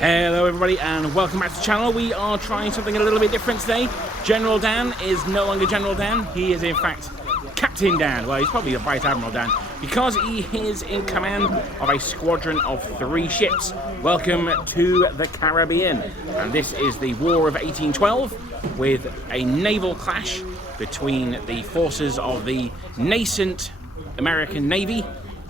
Hello everybody and welcome back to the channel. We are trying something a little bit different today. General Dan is no longer General Dan. He is in fact Captain Dan. Well, he's probably a Vice Admiral Dan because he is in command of a squadron of 3 ships. Welcome to the Caribbean. And this is the War of 1812 with a naval clash between the forces of the nascent American Navy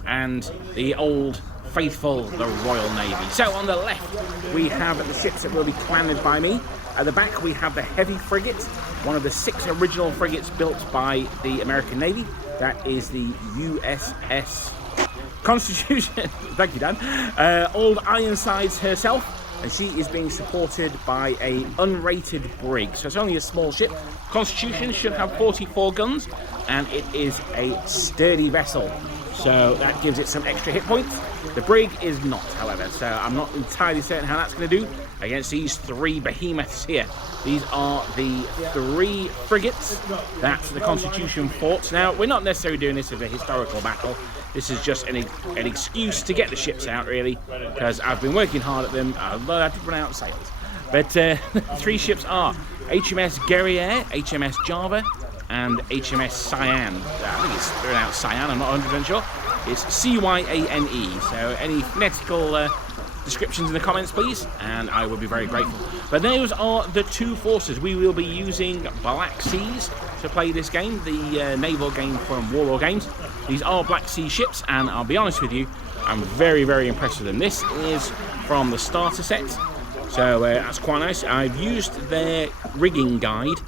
and the old faithful, the Royal Navy. So on the left we have the ships that will be commanded by me. At the back we have the heavy frigate, one of the 6 original frigates built by the American Navy. That is the USS Constitution. Thank you, Dan. Old Ironsides herself, and she is being supported by a unrated brig. So it's only a small ship. Constitution should have 44 guns, and it is a sturdy vessel. So that gives it some extra hit points. The brig is not, however, so I'm not entirely certain how that's going to do against these 3 behemoths here. These are the 3 frigates that the Constitution fought. Now, we're not necessarily doing this as a historical battle. This is just an excuse to get the ships out, really, because I've been working hard at them, although I did run out of sails. But the 3 ships are HMS Guerriere, HMS Java, and HMS Cyan. I think it's pronounced Cyan, I'm not 100% sure. It's C-Y-A-N-E, so any phonetical descriptions in the comments, please, and I will be very grateful. But those are the 2 forces. We will be using Black Seas to play this game, the naval game from Warlord Games. These are Black Sea ships, and I'll be honest with you, I'm very, very impressed with them. This is from the starter set, so that's quite nice. I've used their rigging guide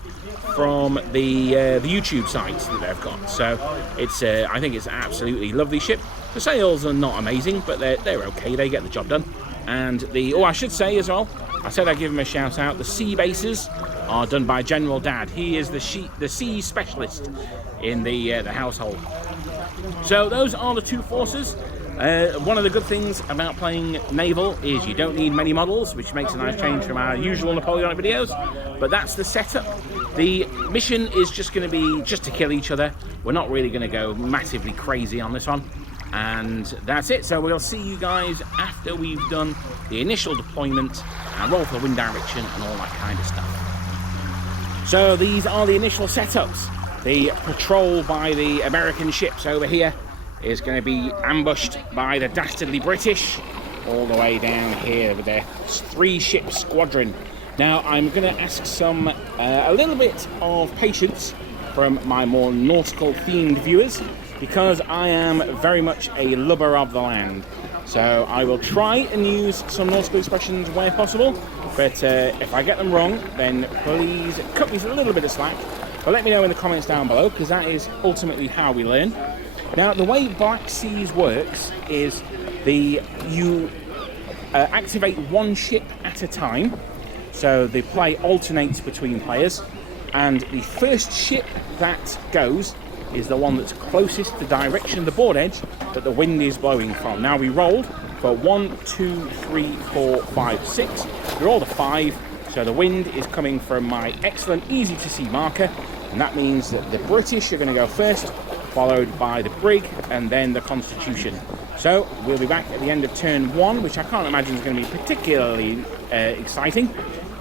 from the YouTube sites that they've got, so it's I think it's an absolutely lovely ship. The sails are not amazing, but they're okay. They get the job done. And I should say as well, I said I'd give him a shout out. The sea bases are done by General Dad. He is the sea specialist in the household. So those are the 2 forces. One of the good things about playing naval is you don't need many models, which makes a nice change from our usual Napoleonic videos, but that's the setup. The mission is just going to be just to kill each other. We're not really going to go massively crazy on this one, and that's it. So we'll see you guys after we've done the initial deployment and roll for the wind direction and all that kind of stuff. So these are the initial setups. The patrol by the American ships over here is going to be ambushed by the dastardly British all the way down here with their 3-ship squadron. Now I'm going to ask a little bit of patience from my more nautical themed viewers, because I am very much a lover of the land. So I will try and use some nautical expressions where possible, but if I get them wrong, then please cut me a little bit of slack. But let me know in the comments down below, because that is ultimately how we learn. Now, the way Black Seas works is you activate 1 ship at a time, so the play alternates between players, and the first ship that goes is the one that's closest to the direction of the board edge that the wind is blowing from. Now, we rolled for 1, 2, 3, 4, 5, 6. We rolled a 5, so the wind is coming from my excellent easy to see marker, and that means that the British are going to go first, followed by the brig, and then the Constitution. So we'll be back at the end of turn 1, which I can't imagine is going to be particularly exciting,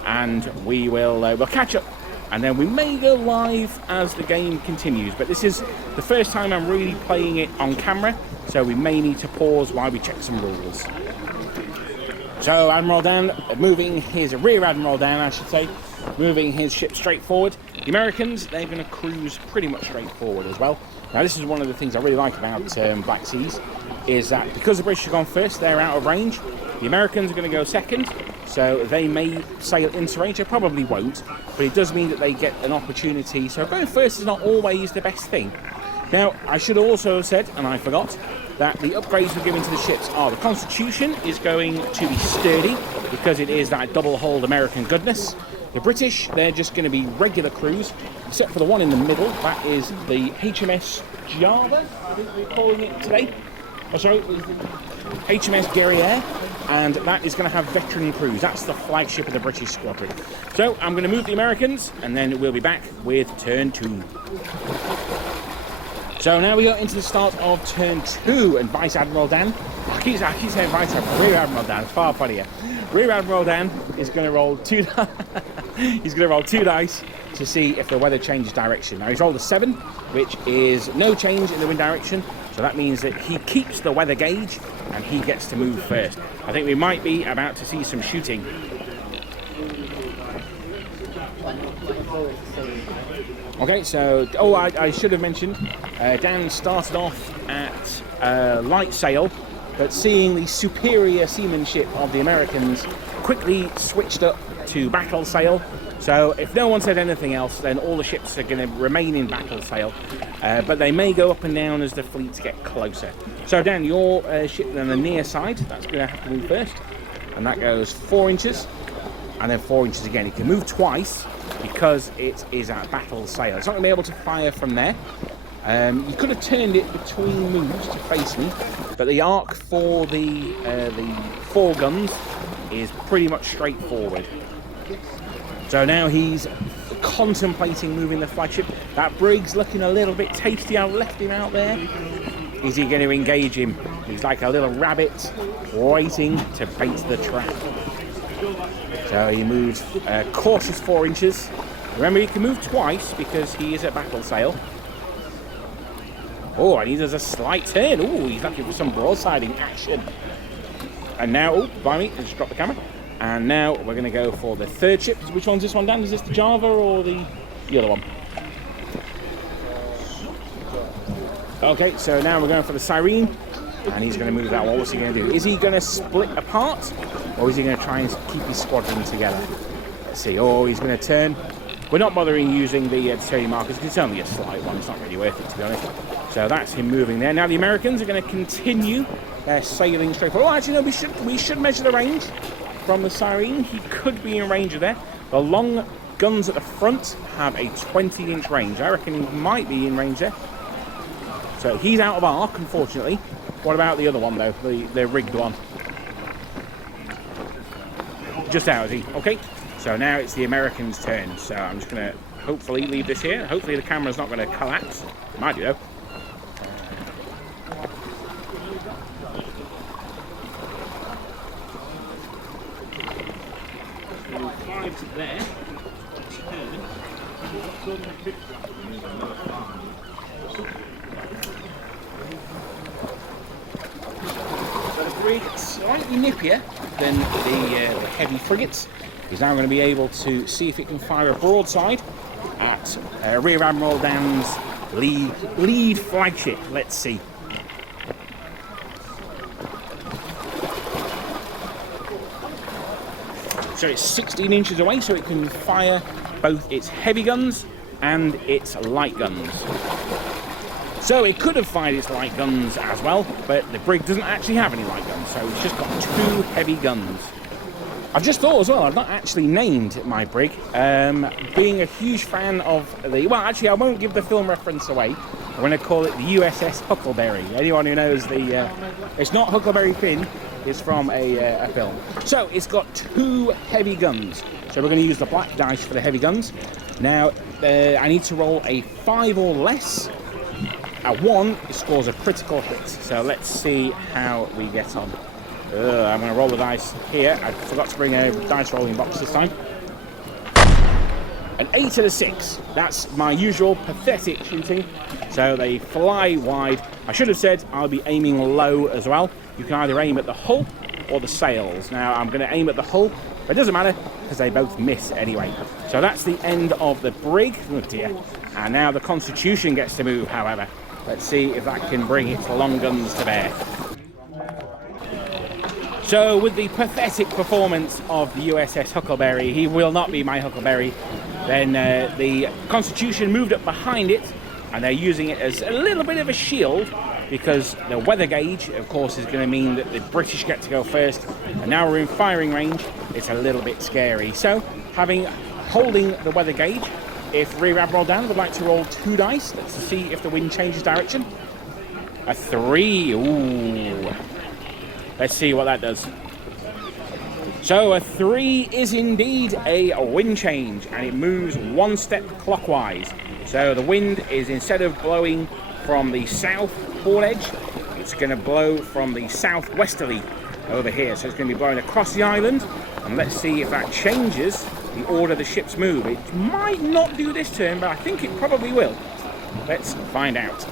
and we'll catch up, and then we may go live as the game continues. But this is the first time I'm really playing it on camera, so we may need to pause while we check some rules. So Admiral Dan moving his Rear Admiral Dan, I should say, moving his ship straight forward. The Americans, they're going to cruise pretty much straight forward as well. Now, this is one of the things I really like about Black Seas, is that because the British have gone first, they're out of range. The Americans are going to go second, so they may sail into range. They probably won't, but it does mean that they get an opportunity. So going first is not always the best thing. Now, I should also have said, and I forgot, that the upgrades we're giving to the ships are the Constitution is going to be sturdy, because it is that double-hulled American goodness. The British, they're just going to be regular crews, except for the one in the middle. That is the HMS Java, I think we're calling it today. Oh, sorry, HMS Guerriere, and that is going to have veteran crews. That's the flagship of the British squadron. So I'm going to move the Americans, and then we'll be back with turn 2. So now we go into the start of turn 2, and Vice Admiral Dan I keep saying Vice Admiral. Rear Admiral Dan. It's far funnier. Rear Admiral Dan is going to roll two. He's going to roll 2 dice to see if the weather changes direction. Now he's rolled a 7, which is no change in the wind direction. So that means that he keeps the weather gauge and he gets to move first. I think we might be about to see some shooting. Okay, so, I should have mentioned, Dan started off at light sail, but seeing the superior seamanship of the Americans, quickly switched up to battle sail. So if no one said anything else, then all the ships are going to remain in battle sail, but they may go up and down as the fleets get closer. So Dan, your ship on the near side, that's going to have to move first, and that goes 4 inches, and then 4 inches again. It can move twice because it is at battle sail. It's not going to be able to fire from there. You could have turned it between moves to face me, but the arc for the 4 guns is pretty much straightforward. So now he's contemplating moving the flagship. That brig's looking a little bit tasty. I left him out there. Is he going to engage him? He's like a little rabbit waiting to bait the trap. So he moves cautious 4 inches. Remember, he can move twice because he is at battle sail. Oh, and he does a slight turn. Oh, he's looking for some broadsiding action. And now, oh, by me, I just dropped the camera. And now we're going to go for the 3rd ship. Which one's this one, Dan? Is this the Java or the other one? Okay, so now we're going for the Siren. And he's going to move that one. What's he going to do? Is he going to split apart? Or is he going to try and keep his squadron together? Let's see. Oh, he's going to turn. We're not bothering using the turning markers because it's only a slight one. It's not really worth it, to be honest. So that's him moving there. Now the Americans are going to continue their sailing straight forward. Oh, actually, no, we should measure the range from the Siren. He could be in range of there. The long guns at the front have a 20-inch range. I reckon he might be in range there. So he's out of arc, unfortunately. What about the other one, though? The rigged one? Just out, is he? Okay. So now it's the Americans' turn. So I'm just going to hopefully leave this here. Hopefully the camera's not going to collapse. It might do, though. There. So the brig, slightly nippier than the heavy frigates, is now going to be able to see if it can fire a broadside at Rear Admiral Dan's lead flagship. Let's see. So it's 16 inches away, so it can fire both its heavy guns and its light guns. So it could have fired its light guns as well, but the brig doesn't actually have any light guns, so it's just got 2 heavy guns. I've just thought as well, I've not actually named my brig. Being a huge fan of well, actually, I won't give the film reference away. I'm going to call it the USS Huckleberry. Anyone who knows it's not Huckleberry Finn. Is from a film. So it's got 2 heavy guns. So we're going to use the black dice for the heavy guns. Now I need to roll a 5 or less. At 1, it scores a critical hit. So let's see how we get on. I'm going to roll the dice here. I forgot to bring a dice rolling box this time. An 8 and a 6. That's my usual pathetic shooting. So they fly wide. I should have said I'll be aiming low as well. You can either aim at the hull or the sails. Now I'm going to aim at the hull, but it doesn't matter because they both miss anyway. So that's the end of the brig. Oh dear. And now the Constitution gets to move, however. Let's see if that can bring its long guns to bear. So with the pathetic performance of the USS Huckleberry, he will not be my Huckleberry, then the Constitution moved up behind it, and they're using it as a little bit of a shield, because the weather gauge, of course, is going to mean that the British get to go first, and now we're in firing range, it's a little bit scary. So, holding the weather gauge, if Rear Admiral Dan would like to roll 2 dice, let's see if the wind changes direction. A 3, ooh. Let's see what that does. So a 3 is indeed a wind change, and it moves 1 step clockwise. So the wind is, instead of blowing from the south port edge, it's going to blow from the southwesterly over here. So it's going to be blowing across the island, and let's see if that changes the order the ships move. It might not do this turn, but I think it probably will. Let's find out.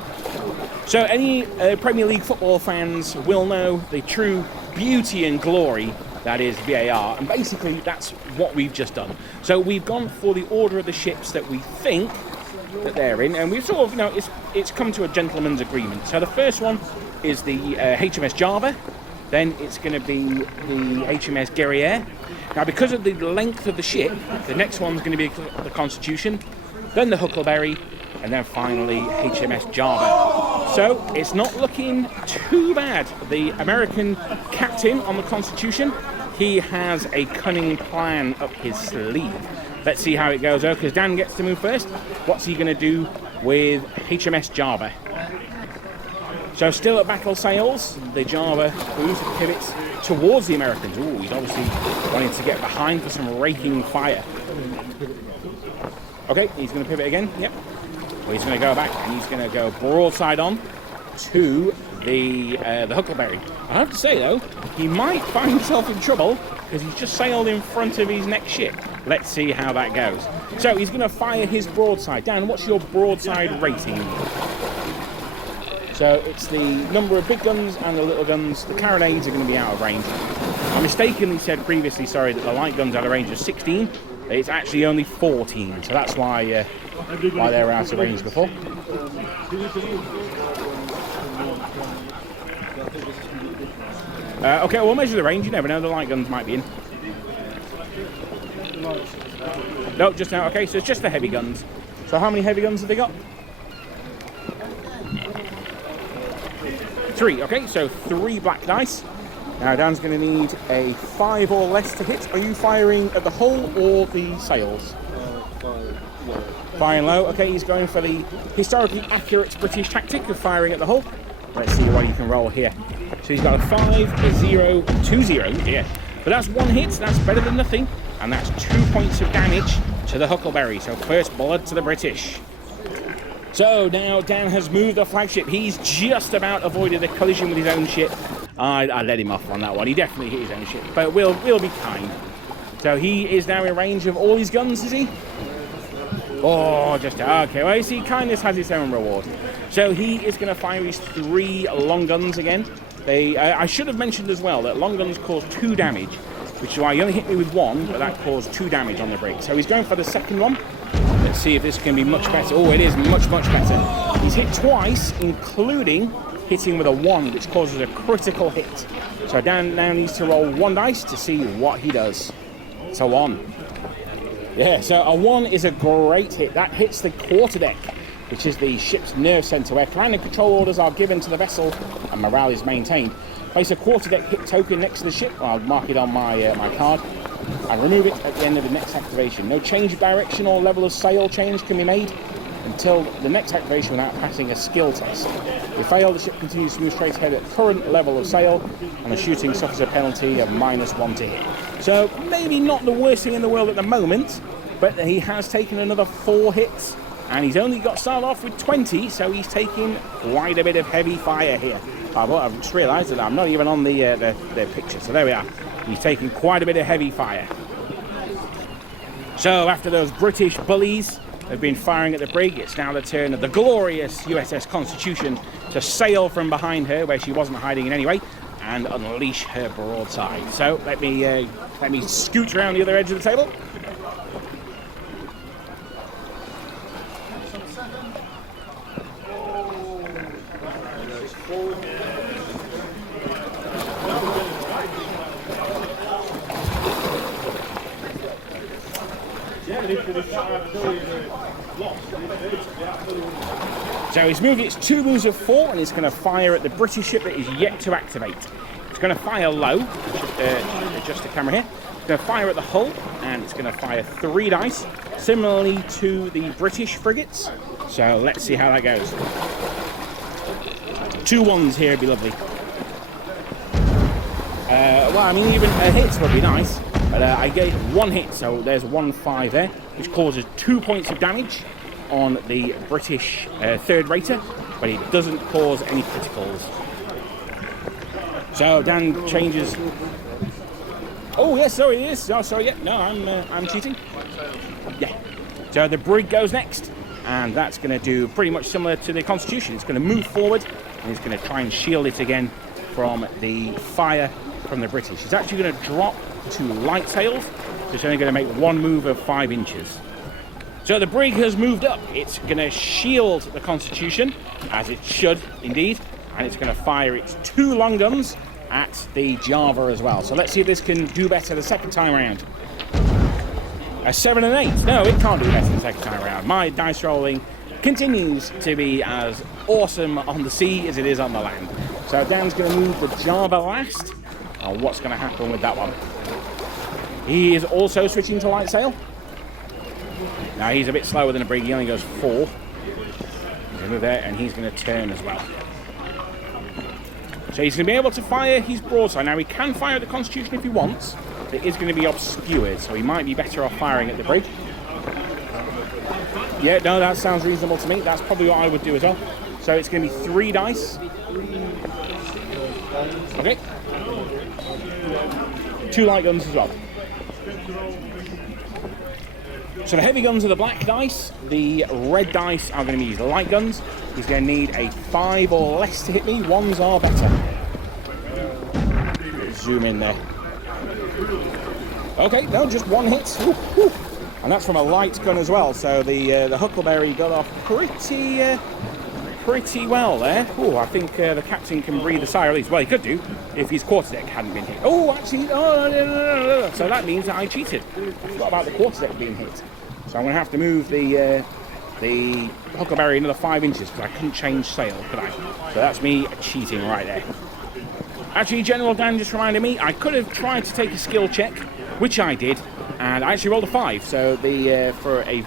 So any Premier League football fans will know the true beauty and glory that is VAR, and basically that's what we've just done. So we've gone for the order of the ships that we think that they're in, and we've sort of, you know, it's come to a gentleman's agreement. So the first one is the HMS Java, then it's going to be the HMS Guerriere. Now, because of the length of the ship, the next one's going to be the Constitution, then the Huckleberry, and then finally HMS Java. So it's not looking too bad. The American captain on the Constitution, he has a cunning plan up his sleeve. Let's see how it goes, though, because Dan gets to move first. What's he going to do with HMS Java? So still at battle sails, the Java moves and pivots towards the Americans. Ooh, he's obviously wanting to get behind for some raking fire. Okay, he's going to pivot again. Yep. Well, he's going to go back and he's going to go broadside on to the Huckleberry. I have to say, though, he might find himself in trouble because he's just sailed in front of his next ship. Let's see how that goes. So he's going to fire his broadside. Dan, what's your broadside rating? So it's the number of big guns and the little guns. The carronades are going to be out of range. I mistakenly said previously, sorry, that the light guns had a range of 16. It's actually only 14, so that's why they were out of range before. Okay, we'll measure the range. You never know, the light guns might be in. No, just now. Okay, so it's just the heavy guns. So how many heavy guns have they got? 3. Okay, so 3 black dice. Now Dan's going to need a 5 or less to hit. Are you firing at the hull or the sails? Firing low. Okay, he's going for the historically accurate British tactic of firing at the hull. Let's see what he can roll here. So he's got a 5, a 0, 2 zeros. Yeah, but that's 1 hit. That's better than nothing, and that's 2 points of damage to the Huckleberry. So first blood to the British. So now Dan has moved the flagship. He's just about avoided a collision with his own ship. I let him off on that one. He definitely hit his own ship, but we'll be kind. So he is now in range of all his guns, is he? Oh, just okay. Well, you see, kindness has its own reward. So he is going to fire his 3 long guns again. I should have mentioned as well that long guns cause 2 damage, which is why he only hit me with 1, but that caused 2 damage on the brig. So he's going for the second one. Let's see if this can be much better. Oh, it is much better. He's hit twice, including hitting with a 1, which causes a critical hit. So Dan now needs to roll 1 dice to see what he does. It's a 1. Yeah, so a 1 is a great hit. That hits the quarterdeck, which is the ship's nerve centre, where command and control orders are given to the vessel and morale is maintained. Place a quarterdeck hit token next to the ship. I'll mark it on my card and remove it at the end of the next activation. No change of direction or level of sail change can be made until the next activation without passing a skill test. If failed, the ship continues to move straight ahead at current level of sail, and the shooting suffers a penalty of -1 to hit. So maybe not the worst thing in the world at the moment, but he has taken another 4 hits, and he's only got started off with 20, so he's taking quite a bit of heavy fire here. I've just realised that I'm not even on the picture, so there we are. He's taking quite a bit of heavy fire. So after those British bullies have been firing at the brig, it's now the turn of the glorious USS Constitution to sail from behind her, where she wasn't hiding in any way, and unleash her broadside. So let me scoot around the other edge of the table. So he's moved its 2 moves of 4, and it's going to fire at the British ship that is yet to activate. It's going to fire low. Adjust the camera here. It's going to fire at the hull, and it's going to fire 3 dice, similarly to the British frigates. So let's see how that goes. 2 1s here would be lovely. Well, I mean, even a hit would be nice. But I gave 1 hit, so there's 1-5 there, which causes 2 points of damage on the British third rater, but it doesn't cause any criticals. So Dan changes. Oh yes, sorry, it is. Oh, sorry, yeah. No, I'm cheating. Yeah. So the brig goes next, and that's going to do pretty much similar to the Constitution. It's going to move forward, and it's going to try and shield it again from the fire from the British. It's actually going to drop to light sails. So it's only going to make one move of 5 inches. So the brig has moved up. It's going to shield the Constitution, as it should indeed, and it's going to fire its 2 long guns at the Java as well. So let's see if this can do better the second time around. A 7 and 8. No, it can't do better the second time around. My dice rolling continues to be as awesome on the sea as it is on the land. So Dan's going to move the Java last. And what's going to happen with that one? He is also switching to light sail. Now he's a bit slower than a brig. He only goes 4. He's going to move there, and he's going to turn as well. So he's going to be able to fire his broadside. Now he can fire the Constitution if he wants. It is going to be obscured, so he might be better off firing at the brig. Yeah, no, that sounds reasonable to me. That's probably what I would do as well. So it's going to be 3 dice. Okay. 2 light guns as well. So the heavy guns are the black dice. The red dice are going to be his light guns. He's going to need a 5 or less to hit me. 1s are better. Zoom in there. Okay, no, just 1 hit. Ooh, ooh. And that's from a light gun as well. So the Huckleberry got off pretty well there. Oh, I think the captain can breathe a sigh of relief. Well, he could do if his quarterdeck hadn't been hit. Oh, actually, no. So that means that I cheated. I forgot about the quarterdeck being hit. So I'm going to have to move the Huckleberry another 5 inches because I couldn't change sail, could I? So that's me cheating right there. Actually, General Dan just reminded me, I could have tried to take a skill check, which I did, and I actually rolled a 5. So for a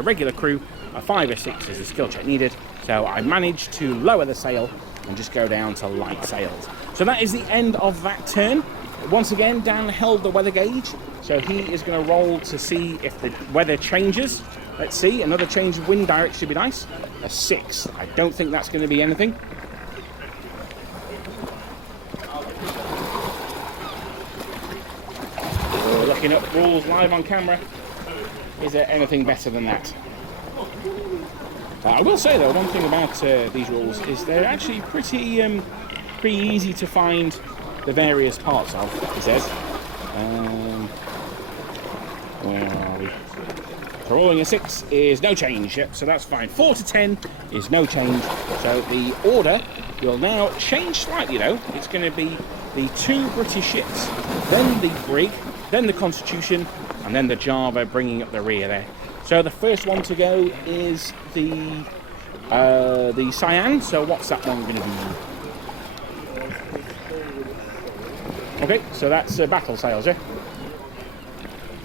regular crew, a 5 or 6 is the skill check needed. So I managed to lower the sail and just go down to light sails. So that is the end of that turn. Once again, Dan held the weather gauge, so he is going to roll to see if the weather changes. Let's see, another change of wind direction should be nice. A 6. I don't think that's going to be anything. We're looking up rules live on camera. Is there anything better than that? I will say though, one thing about these rules is they're actually pretty easy to find the various parts of, he says. Where are we? So rolling a 6 is no change, yep, so that's fine. 4 to 10 is no change. So the order will now change slightly though. It's going to be the 2 British ships, then the brig, then the Constitution, and then the Java bringing up the rear there. So the first one to go is the Cyan. So what's that one going to be? Okay, so that's battle sails, yeah?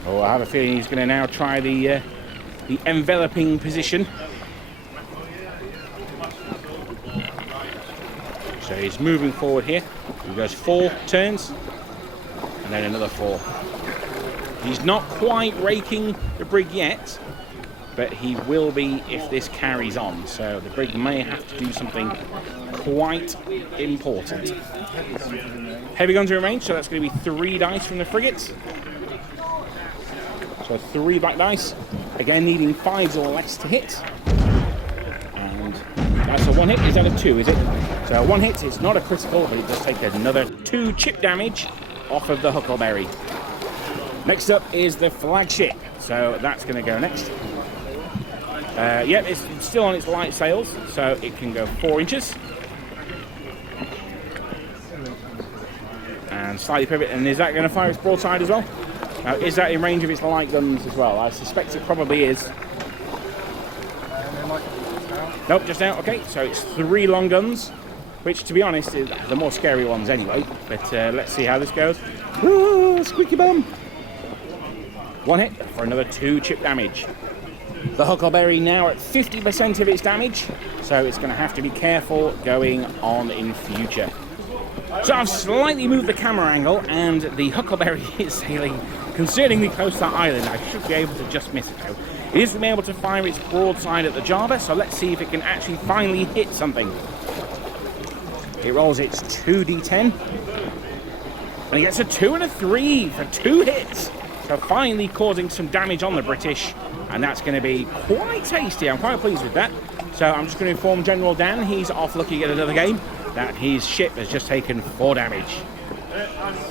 Oh, I have a feeling he's going to now try the enveloping position. So he's moving forward here. He goes 4 turns, and then another 4. He's not quite raking the brig yet, but he will be if this carries on. So the brig may have to do something quite important. Heavy guns are in range, so that's going to be 3 dice from the frigates. So 3 black dice, again needing 5s or less to hit. And that's a 1 hit. Is that a 2, is it? So 1 hit is not a critical, but it does take another 2 chip damage off of the Huckleberry. Next up is the flagship, so that's going to go next. It's still on its light sails, so it can go 4 inches. And slightly pivot, and is that going to fire its broadside as well? Now, is that in range of its light guns as well? I suspect it probably is. Nope, just now. Okay, so it's 3 long guns, which, to be honest, is the more scary ones anyway. But let's see how this goes. Ooh, squeaky bum. 1 hit for another 2 chip damage. The Huckleberry now at 50% of its damage, so it's going to have to be careful going on in future. So I've slightly moved the camera angle, and the Huckleberry is sailing concerningly close to that island. I should be able to just miss it though. It is able to fire its broadside at the Java, so let's see if it can actually finally hit something. It rolls its 2d10. And he gets a 2 and a 3 for 2 hits. So finally causing some damage on the British. And that's going to be quite tasty. I'm quite pleased with that. So I'm just going to inform General Dan, he's off looking at another game, that his ship has just taken 4 damage.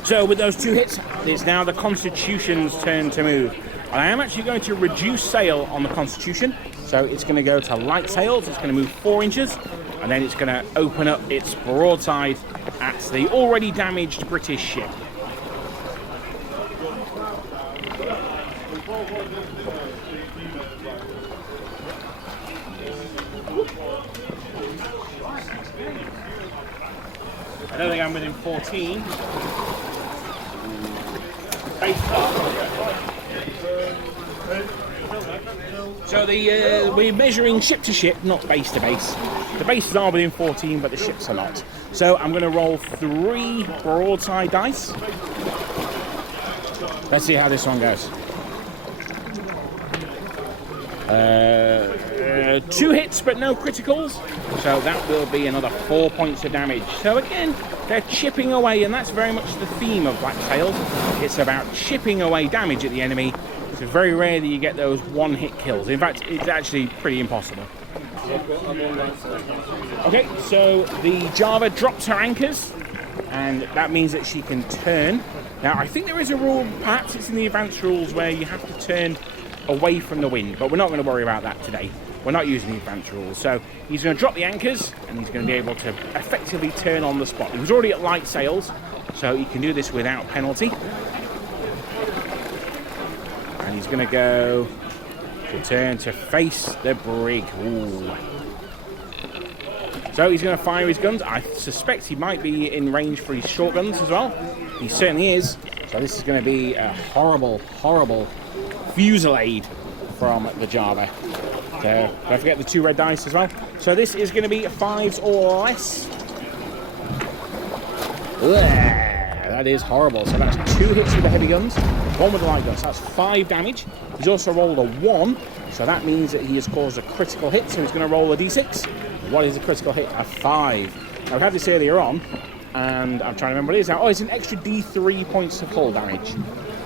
So with those 2 hits, it's now the Constitution's turn to move. And I am actually going to reduce sail on the Constitution. So it's going to go to light sails. It's going to move 4 inches. And then it's going to open up its broadside at the already damaged British ship. I don't think I'm within 14. So we're measuring ship to ship, not base to base. The bases are within 14, but the ships are not. So I'm going to roll 3 broadside dice. Let's see how this one goes. 2 hits, but no criticals. So that will be another 4 points of damage. So again, they're chipping away, and that's very much the theme of Black Sails. It's about chipping away damage at the enemy. It's very rare that you get those 1-hit kills. In fact, it's actually pretty impossible. Okay, so the Java drops her anchors, and that means that she can turn. Now, I think there is a rule, perhaps it's in the advanced rules, where you have to turn away from the wind, but we're not going to worry about that today. We're not using the advanced rules. So he's going to drop the anchors, and he's going to be able to effectively turn on the spot. He was already at light sails, so he can do this without penalty. And he's going to go to turn to face the brig. Ooh. So he's going to fire his guns. I suspect he might be in range for his short guns as well. He certainly is. So this is going to be a horrible, horrible fusillade from the Java. So don't forget the 2 red dice as well. So this is going to be 5s or less. Ugh, that is horrible. So that's 2 hits with the heavy guns, 1 with the light guns. So that's 5 damage. He's also rolled a 1. So that means that he has caused a critical hit. So he's going to roll a d6. What is a critical hit? A 5. Now we had this earlier on, and I'm trying to remember what it is now. Oh, it's an extra d3 points of hull damage.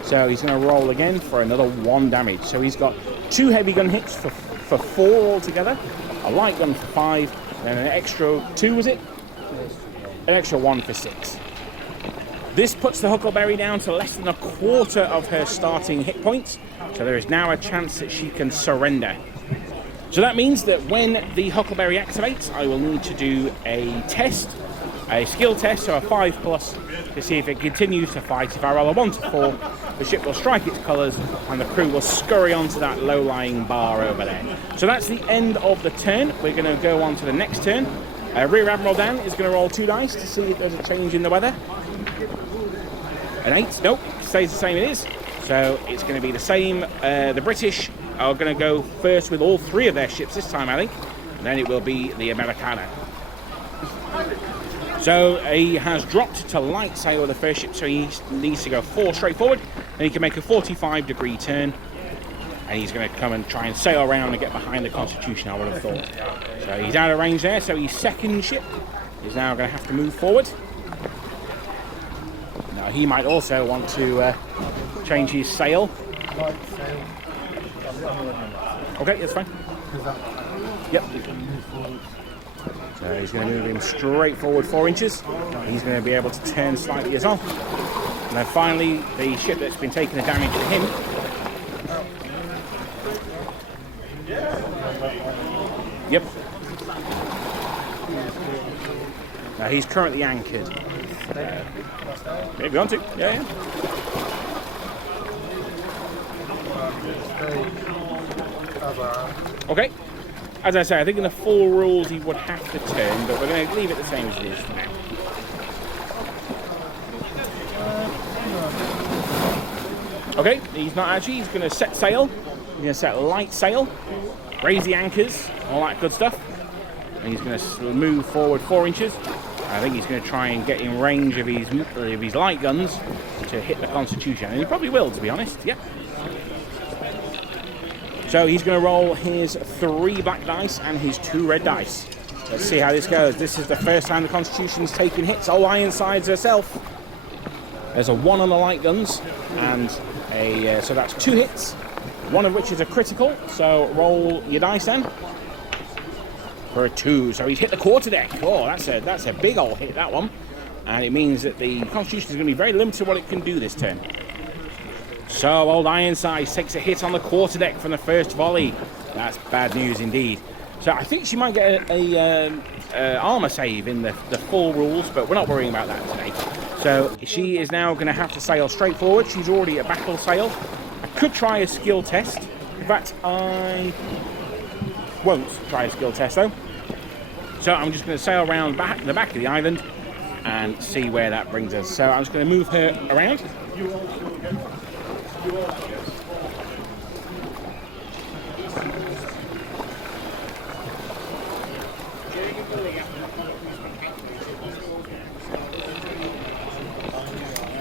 So he's going to roll again for another 1 damage. So he's got 2 heavy gun hits for 4 altogether, a light gun for 5, and an extra 2, was it? An extra 1 for 6. This puts the Huckleberry down to less than a quarter of her starting hit points, so there is now a chance that she can surrender. So that means that when the Huckleberry activates, I will need to do a test, a skill test, so a 5+, to see if it continues to fight. If I roll a 1 to 4, the ship will strike its colours and the crew will scurry onto that low-lying bar over there. So that's the end of the turn. We're going to go on to the next turn. Rear Admiral Dan is going to roll 2 dice to see if there's a change in the weather. An 8, nope, stays the same it is. So it's going to be the same. The British are going to go first with all 3 of their ships this time, I think. And then it will be the Americana. So he has dropped to light sail with the first ship, so he needs to go 4 straight forward, and he can make a 45-degree turn, and he's going to come and try and sail around and get behind the Constitution, I would have thought. So he's out of range there, so his second ship is now going to have to move forward. Now he might also want to change his sail. Okay, that's fine. Yep. So he's going to move him straight forward 4 inches. He's going to be able to turn slightly as well. And then finally, the ship that's been taking the damage to him. Yep. Now he's currently anchored. If you want to, yeah. Okay. As I say, I think in the full rules he would have to turn, but we're going to leave it the same as it is for now. Okay, he's not actually. He's going to set sail. He's going to set light sail, raise the anchors, all that good stuff. And he's going to move forward 4 inches. I think he's going to try and get in range of his light guns to hit the Constitution. And he probably will, to be honest. Yep. So he's going to roll his 3 black dice and his 2 red dice. Let's see how this goes. This is the first time the Constitution's taken hits. Oh, Ironsides herself. There's a 1 on the light guns, and so that's 2 hits, one of which is a critical. So roll your dice then for a 2. So he's hit the quarterdeck. Oh, that's a big old hit, that one. And it means that the Constitution is going to be very limited to what it can do this turn. So old Ironsides takes a hit on the quarterdeck from the first volley. That's bad news indeed. So I think she might get a armor save in the full rules, but we're not worrying about that today. So she is now going to have to sail straight forward. She's already at battle sail. I could try a skill test. In fact, I won't try a skill test though. So I'm just going to sail around the back of the island and see where that brings us. So I'm just going to move her around.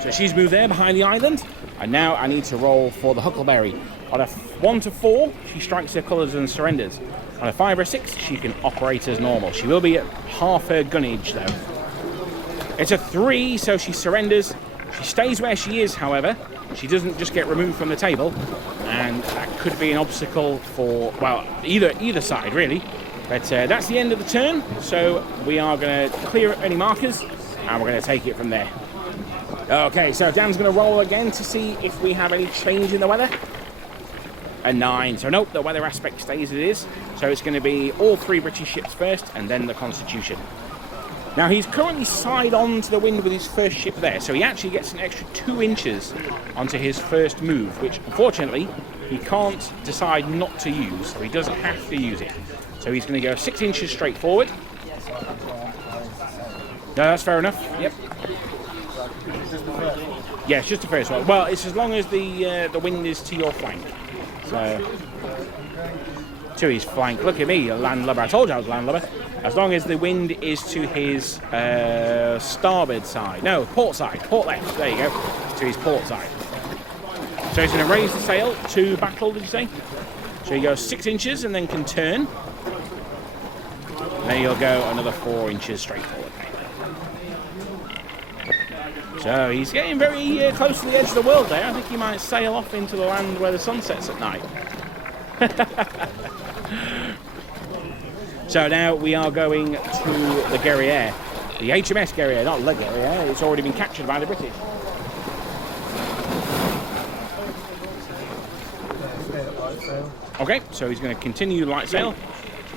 So she's moved there behind the island, and now I need to roll for the Huckleberry. On a 1 to 4, she strikes her colours and surrenders. On a 5 or 6, she can operate as normal. She will be at half her gunnage though. It's a 3, so she surrenders. She stays where she is, however. She doesn't just get removed from the table, and that could be an obstacle for, well, either side really. But that's the end of the turn, so we are going to clear any markers, and we're going to take it from there. Okay, so Dan's going to roll again to see if we have any change in the weather. A 9, so nope, the weather aspect stays as it is. So it's going to be all 3 British ships first, and then the Constitution. Now he's currently side on to the wind with his first ship there, so he actually gets an extra 2 inches onto his first move, which unfortunately he can't decide not to use, so he doesn't have to use it. So he's going to go 6 inches straight forward. No, that's fair enough. Yep. Yeah, it's just the first one. Well, it's as long as the wind is to your flank. So to his flank. Look at me, a landlubber. I told you I was a landlubber. As long as the wind is to his starboard side. No, port side. Port left. There you go. To his port side. So he's going to raise the sail to battle, did you say? So he goes 6 inches and then can turn. Then he'll go another 4 inches straight forward. So he's getting very close to the edge of the world there. I think he might sail off into the land where the sun sets at night. So now we are going to the Guerriere. The HMS Guerriere, not Le Guerriere. It's already been captured by the British. Okay, so he's going to continue light sail.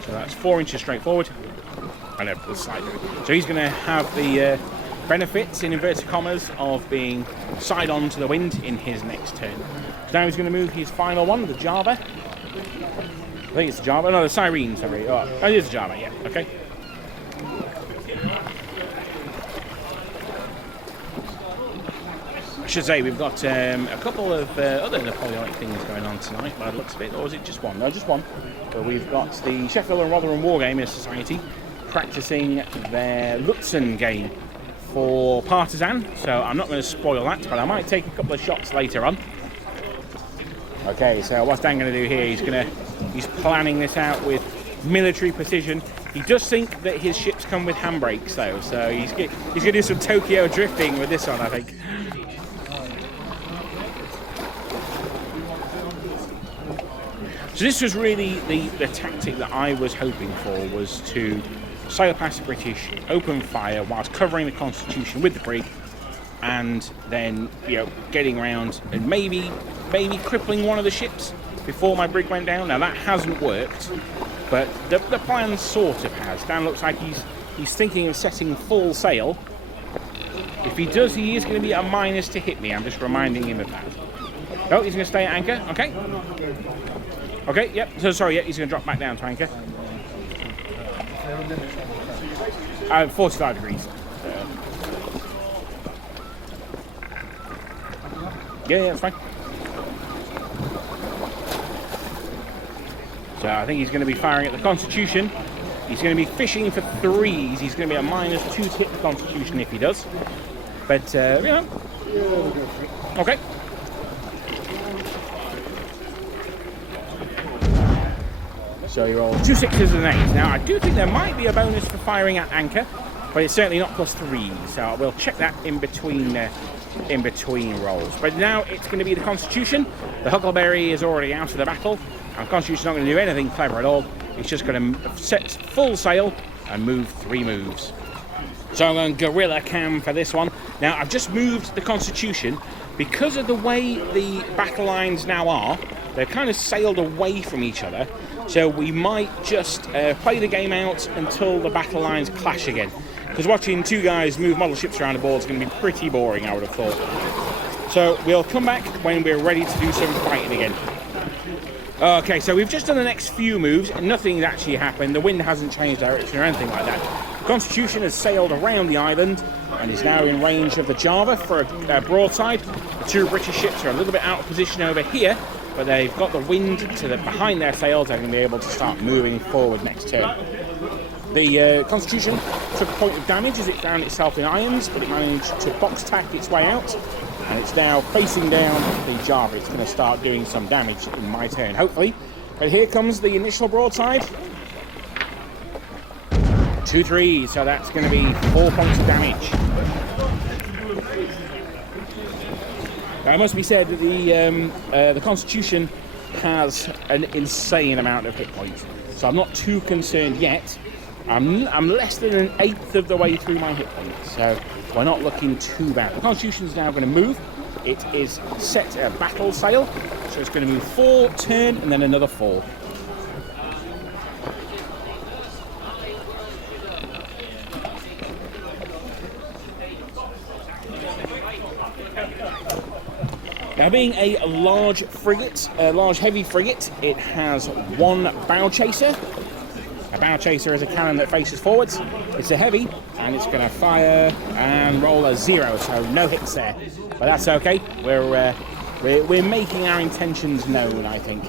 So that's 4 inches straight forward. And a slight. So he's going to have the benefits, in inverted commas, of being side on to the wind in his next turn. So now he's going to move his final one, the Java. I think it's the Java. No, the Sirene, sorry. Oh, it is the Java, yeah. Okay. I should say we've got a couple of other Napoleonic things going on tonight by the looks of it. Or was it just one? No, just one. So we've got the Sheffield and Rotherham Wargaming Society practicing their Lutzen game for Partisan, so I'm not going to spoil that, but I might take a couple of shots later on. Okay, so what's Dan going to do here? He's planning this out with military precision. He does think that his ships come with handbrakes though, so he's going to do some Tokyo drifting with this one, I think. So this was really the tactic that I was hoping for, was to sail past the British, open fire whilst covering the Constitution with the brig, and then, you know, getting around and maybe crippling one of the ships before my brig went down. Now that hasn't worked, but the plan sort of has. Dan looks like he's thinking of setting full sail. If he does, he is going to be a minus to hit me. I'm just reminding him of that. Oh, he's going to stay at anchor. Okay. Okay, yep. So sorry, yeah, he's going to drop back down to anchor. 45 degrees. Yeah, that's fine. So I think he's going to be firing at the Constitution. He's going to be fishing for 3s. He's going to be a -2 to hit the Constitution if he does. But, you know. Okay. So you roll 2 6s and an 8. Now I do think there might be a bonus for firing at anchor, but it's certainly not +3. So we'll check that in between in between rolls. But now it's going to be the Constitution. The Huckleberry is already out of the battle, and Constitution's not going to do anything clever at all. It's just going to set full sail and move 3 moves. So I'm going Guerrilla Cam for this one. Now I've just moved the Constitution because of the way the battle lines now are. They're kind of sailed away from each other, so we might just play the game out until the battle lines clash again. Because watching 2 guys move model ships around the board is going to be pretty boring, I would have thought. So we'll come back when we're ready to do some fighting again. Okay, so we've just done the next few moves, and nothing's actually happened. The wind hasn't changed direction or anything like that. The Constitution has sailed around the island and is now in range of the Java for a broadside. The 2 British ships are a little bit out of position over here, but they've got the wind to the behind their sails. They're going to be able to start moving forward next turn. The Constitution took a point of damage as it found itself in irons, but it managed to box tack its way out, and it's now facing down the Java. It's going to start doing some damage in my turn, hopefully. But here comes the initial broadside. 2-3, so that's going to be 4 points of damage. Now, it must be said that the Constitution has an insane amount of hit points, so I'm not too concerned yet. I'm less than an 1/8 of the way through my hit points, so we're not looking too bad. The Constitution's now going to move. It is set a battle sail, so it's going to move 4, turn, and then another 4. Now, being a large frigate, a large heavy frigate, it has 1 bow chaser. A bow chaser is a cannon that faces forwards. It's a heavy, and it's going to fire and roll a 0, so no hits there. But that's okay. We're making our intentions known, I think.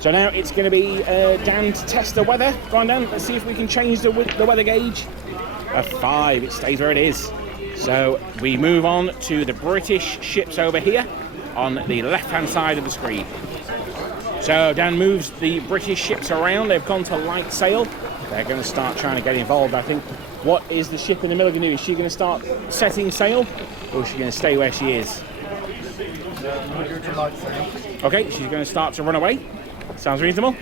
So now it's going to be Dan to test the weather. Go on, Dan. Let's see if we can change the weather gauge. A 5. It stays where it is. So we move on to the British ships over here on the left-hand side of the screen. So Dan moves the British ships around. They've gone to light sail. They're going to start trying to get involved, I think. What is the ship in the middle going to do? Is she going to start setting sail, or is she going to stay where she is? Okay, she's going to start to run away. Sounds reasonable.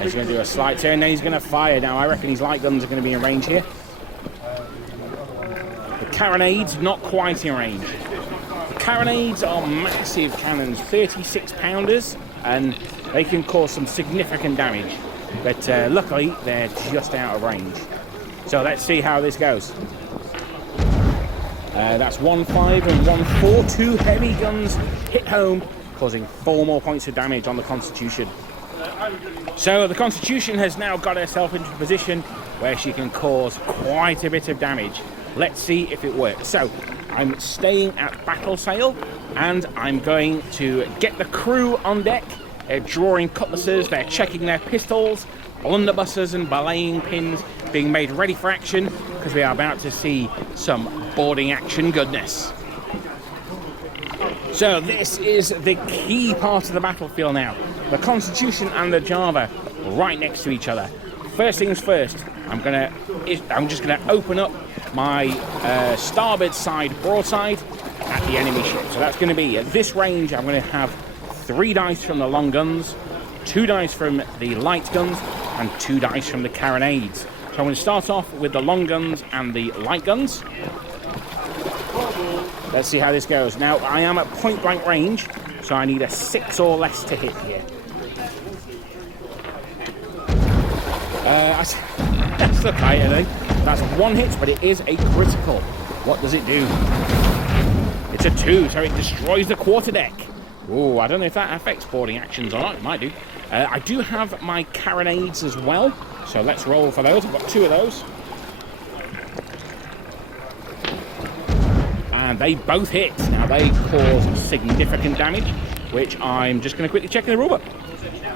He's going to do a slight turn. Then he's going to fire. Now, I reckon his light guns are going to be in range here. The carronades, not quite in range. The carronades are massive cannons, 36-pounders, and they can cause some significant damage. But luckily, they're just out of range. So let's see how this goes. That's 1-5 and 1-4. 2 heavy guns hit home, causing 4 more points of damage on the Constitution. So the Constitution has now got herself into a position where she can cause quite a bit of damage. Let's see if it works. So I'm staying at battle sail, and I'm going to get the crew on deck. They're drawing cutlasses, they're checking their pistols, blunderbusses and belaying pins being made ready for action, because we are about to see some boarding action goodness. So this is the key part of the battlefield now. The Constitution and the Java right next to each other. First things first, I'm just gonna open up my starboard side broadside at the enemy ship. So that's going to be, at this range, I'm going to have 3 dice from the long guns, 2 dice from the light guns, and 2 dice from the carronades. So I'm going to start off with the long guns and the light guns. Let's see how this goes. Now, I am at point blank range, so I need a 6 or less to hit here. That's okay, I think. That's 1 hit, but it is a critical. What does it do? It's a 2, so it destroys the quarterdeck. Oh, I don't know if that affects boarding actions or not. It might do. I do have my carronades as well, so let's roll for those. I've got 2 of those. And they both hit. Now, they cause significant damage, which I'm just going to quickly check in the rulebook.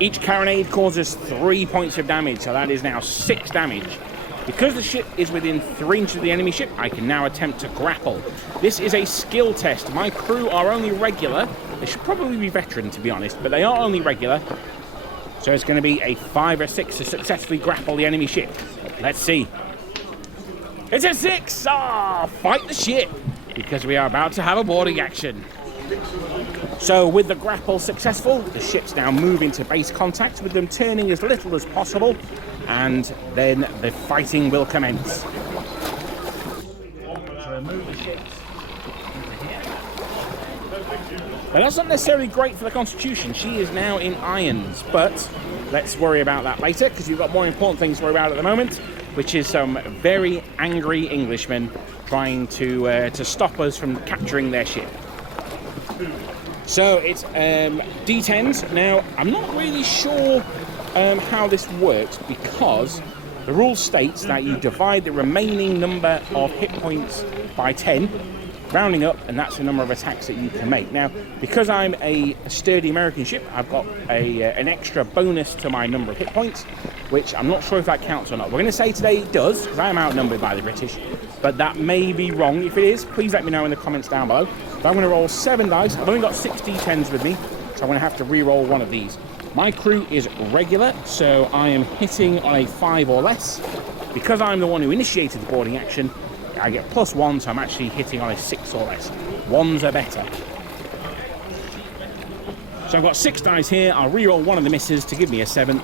Each carronade causes 3 points of damage, so that is now 6 damage. Because the ship is within 3 inches of the enemy ship, I can now attempt to grapple. This is a skill test. My crew are only regular. They should probably be veteran, to be honest, but they are only regular. So it's going to be a 5 or 6 to successfully grapple the enemy ship. Let's see. It's a 6! Ah, fight the ship, because we are about to have a boarding action. So with the grapple successful, the ships now move into base contact with them turning as little as possible, and then the fighting will commence. So move the ships into here. Now that's not necessarily great for the Constitution. She is now in irons, but let's worry about that later, because you've got more important things to worry about at the moment, which is some very angry Englishmen trying to stop us from capturing their ship. So it's D10s. Now, I'm not really sure how this works, because the rule states that you divide the remaining number of hit points by 10, rounding up, and that's the number of attacks that you can make. Now, because I'm a sturdy American ship, I've got an extra bonus to my number of hit points, which I'm not sure if that counts or not. We're going to say today it does, because I am outnumbered by the British, but that may be wrong. If it is, please let me know in the comments down below. But I'm going to roll 7 dice. I've only got 6 D10s with me, so I'm going to have to re-roll one of these. My crew is regular, so I am hitting on a 5 or less. Because I'm the one who initiated the boarding action, I get +1, so I'm actually hitting on a 6 or less. 1s are better. So I've got 6 dice here. I'll re-roll one of the misses to give me a 7th.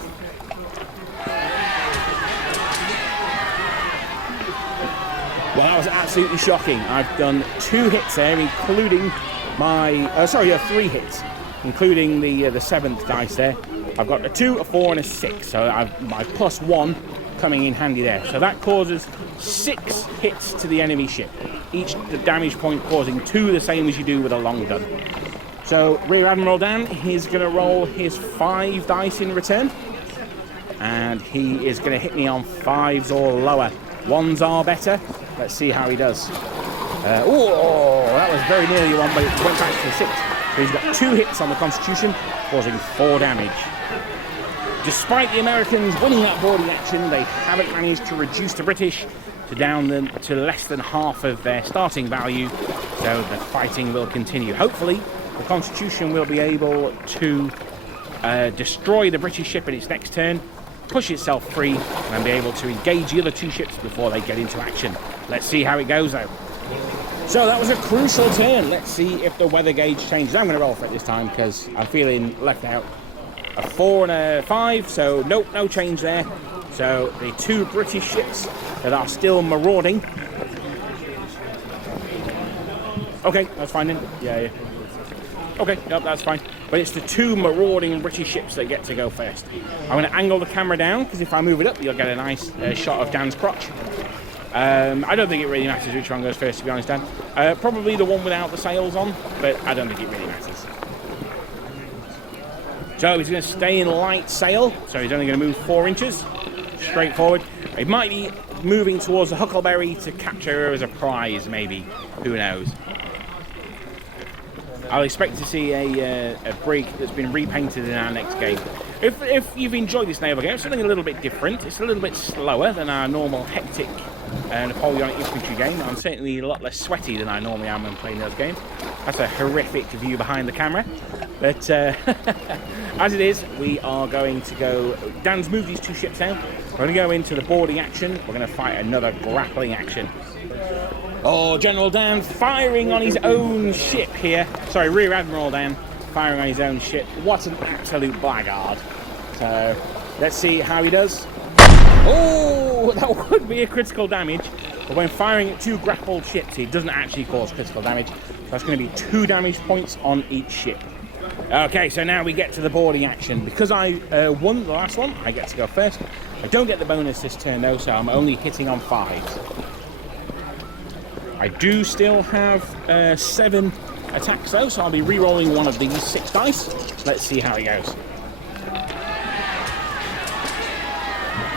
Well, that was absolutely shocking. I've done 2 hits there, including my... 3 hits, including the 7th dice there. I've got a 2, a 4, and a 6, so I've my +1 coming in handy there. So that causes 6 hits to the enemy ship, each the damage point causing 2, the same as you do with a long gun. So Rear Admiral Dan, he's going to roll his 5 dice in return, and he is going to hit me on 5s or lower. 1s are better. Let's see how he does. Oh, that was very nearly a 1, but it went back to a 6. So he's got 2 hits on the Constitution, causing 4 damage. Despite the Americans winning that boarding action, they haven't managed to reduce the British to less than half of their starting value, so the fighting will continue. Hopefully, the Constitution will be able to destroy the British ship in its next turn, push itself free, and then be able to engage the other 2 ships before they get into action. Let's see how it goes, though. So that was a crucial turn. Let's see if the weather gauge changes. I'm going to roll for it this time, because I'm feeling left out. A 4 and a 5, so nope, no change there. So the 2 British ships that are still marauding. Okay, that's fine then. Yeah. Okay, nope, that's fine. But it's the 2 marauding British ships that get to go first. I'm going to angle the camera down, because if I move it up, you'll get a nice shot of Dan's crotch. I don't think it really matters which one goes first, to be honest, Dan. Probably the one without the sails on, but I don't think it really matters. So he's going to stay in light sail, so he's only going to move 4 inches, straight forward. He might be moving towards the Huckleberry to capture her as a prize, maybe. Who knows? I'll expect to see a brig that's been repainted in our next game. If you've enjoyed this naval game, it's something a little bit different. It's a little bit slower than our normal hectic Napoleonic infantry game. I'm certainly a lot less sweaty than I normally am when playing those games. That's a horrific view behind the camera. But as it is, we are going to go... Dan's moved these 2 ships down. We're going to go into the boarding action. We're going to fight another grappling action. Oh, General Dan firing on his own ship here. Sorry, Rear Admiral Dan firing on his own ship. What an absolute blackguard. So, let's see how he does. Oh, that would be a critical damage. But when firing at 2 grappled ships, it doesn't actually cause critical damage. That's going to be 2 damage points on each ship. Okay, so now we get to the boarding action. Because I won the last one, I get to go first. I don't get the bonus this turn though, so I'm only hitting on 5s. I do still have 7 attacks though, so I'll be re-rolling one of these 6 dice. Let's see how it goes.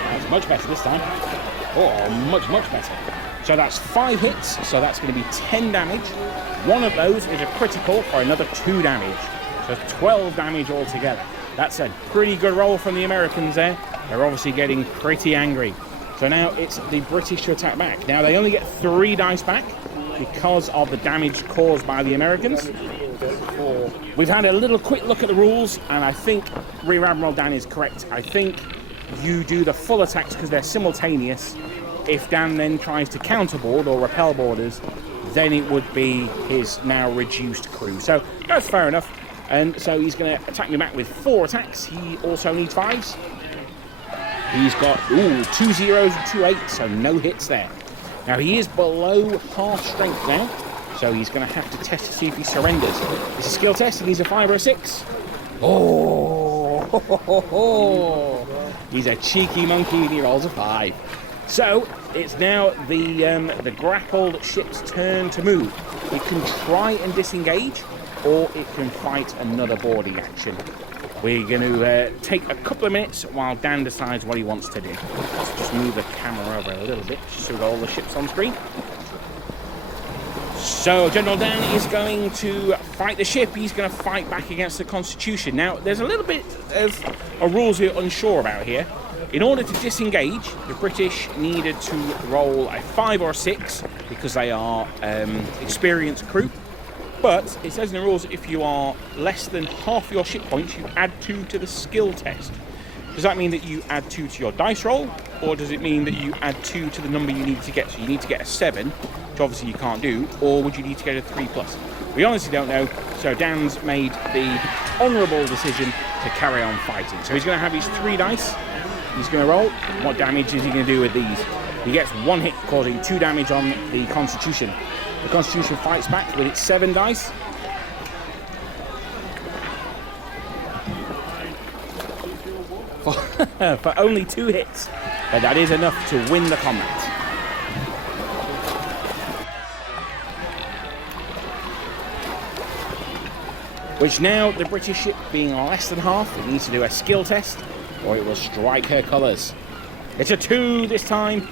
That's much better this time. Oh, much better. So that's 5 hits, so that's going to be 10 damage. One of those is a critical for another 2 damage. So 12 damage altogether. That's a pretty good roll from the Americans there. They're obviously getting pretty angry. So now it's the British to attack back. Now they only get 3 dice back because of the damage caused by the Americans. We've had a little quick look at the rules, and I think Rear Admiral Dan is correct. I think you do the full attacks because they're simultaneous. If Dan then tries to counterboard or repel boarders, then it would be his now reduced crew. So that's fair enough. And so he's going to attack me back with 4 attacks. He also needs 5s. He's got 2 zeros and 2 8s, so no hits there. Now he is below half strength now, so he's going to have to test to see if he surrenders. It's a skill test, and he's a 5 or a 6. Oh, he's a cheeky monkey, and he rolls a 5. So it's now the grappled ship's turn to move. It can try and disengage, or it can fight another boarding action. We're going to take a couple of minutes while Dan decides what he wants to do. Let's just move the camera over a little bit so we've got all the ships on screen. So General Dan is going to fight the ship. He's going to fight back against the Constitution. Now, there's a little bit of rules we're unsure about here. In order to disengage, the British needed to roll a 5 or a 6 because they are experienced crew. But it says in the rules, if you are less than half your ship points, you add 2 to the skill test. Does that mean that you add 2 to your dice roll, or does it mean that you add 2 to the number you need to get? So you need to get a 7, which obviously you can't do, or would you need to get a 3+? We honestly don't know, so Dan's made the honourable decision to carry on fighting. So he's going to have his 3 dice, he's going to roll. What damage is he going to do with these? He gets 1 hit, causing 2 damage on the Constitution. The Constitution fights back with its 7 dice. For only 2 hits, but that is enough to win the combat. Which now, the British ship being less than half, it needs to do a skill test, or it will strike her colours. It's a 2 this time.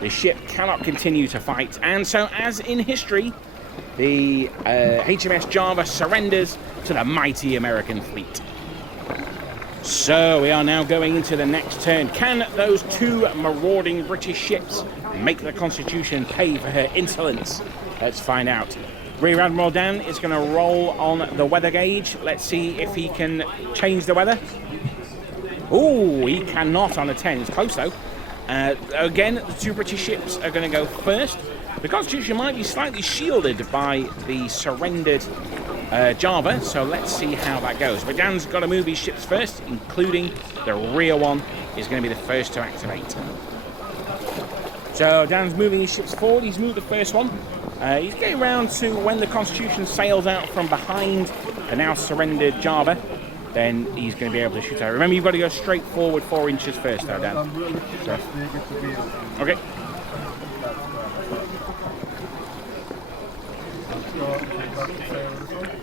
The ship cannot continue to fight, and so as in history, the HMS Java surrenders to the mighty American fleet. So we are now going into the next turn. Can those 2 marauding British ships make the Constitution pay for her insolence? Let's find out. Rear Admiral Dan is going to roll on the weather gauge. Let's see if he can change the weather. Oh, he cannot on a 10. It's close though. Again, the 2 British ships are going to go first. The Constitution might be slightly shielded by the surrendered Java, so let's see how that goes. But Dan's got to move his ships first, including the rear one is going to be the first to activate. So Dan's moving his ships forward. He's moved the first one. He's getting around to when the Constitution sails out from behind the now surrendered Java. Then he's going to be able to shoot out. Remember, you've got to go straight forward 4 inches first, though, Dan. So. Okay.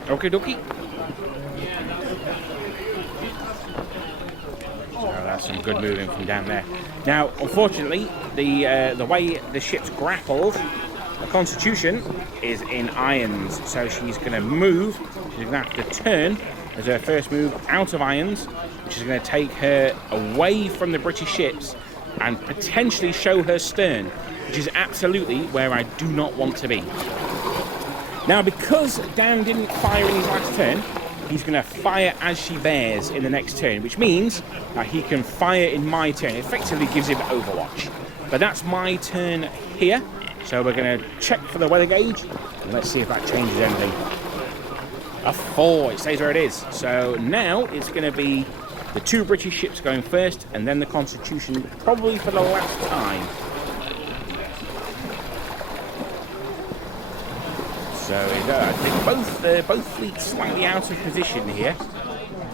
Okie dokie. So that's some good moving from down there. Now, unfortunately, the way the ship's grappled, the Constitution is in irons, so she's going to move. She's going to have to turn as her first move out of irons, which is going to take her away from the British ships and potentially show her stern, which is absolutely where I do not want to be. Now, because Dan didn't fire in his last turn, he's going to fire as she bears in the next turn, which means that he can fire in my turn. It effectively gives him Overwatch. But that's my turn here, so we're going to check for the weather gauge, and let's see if that changes anything. A 4, it stays where it is. So now it's going to be the 2 British ships going first, and then the Constitution, probably for the last time. So I think both fleets slightly out of position here.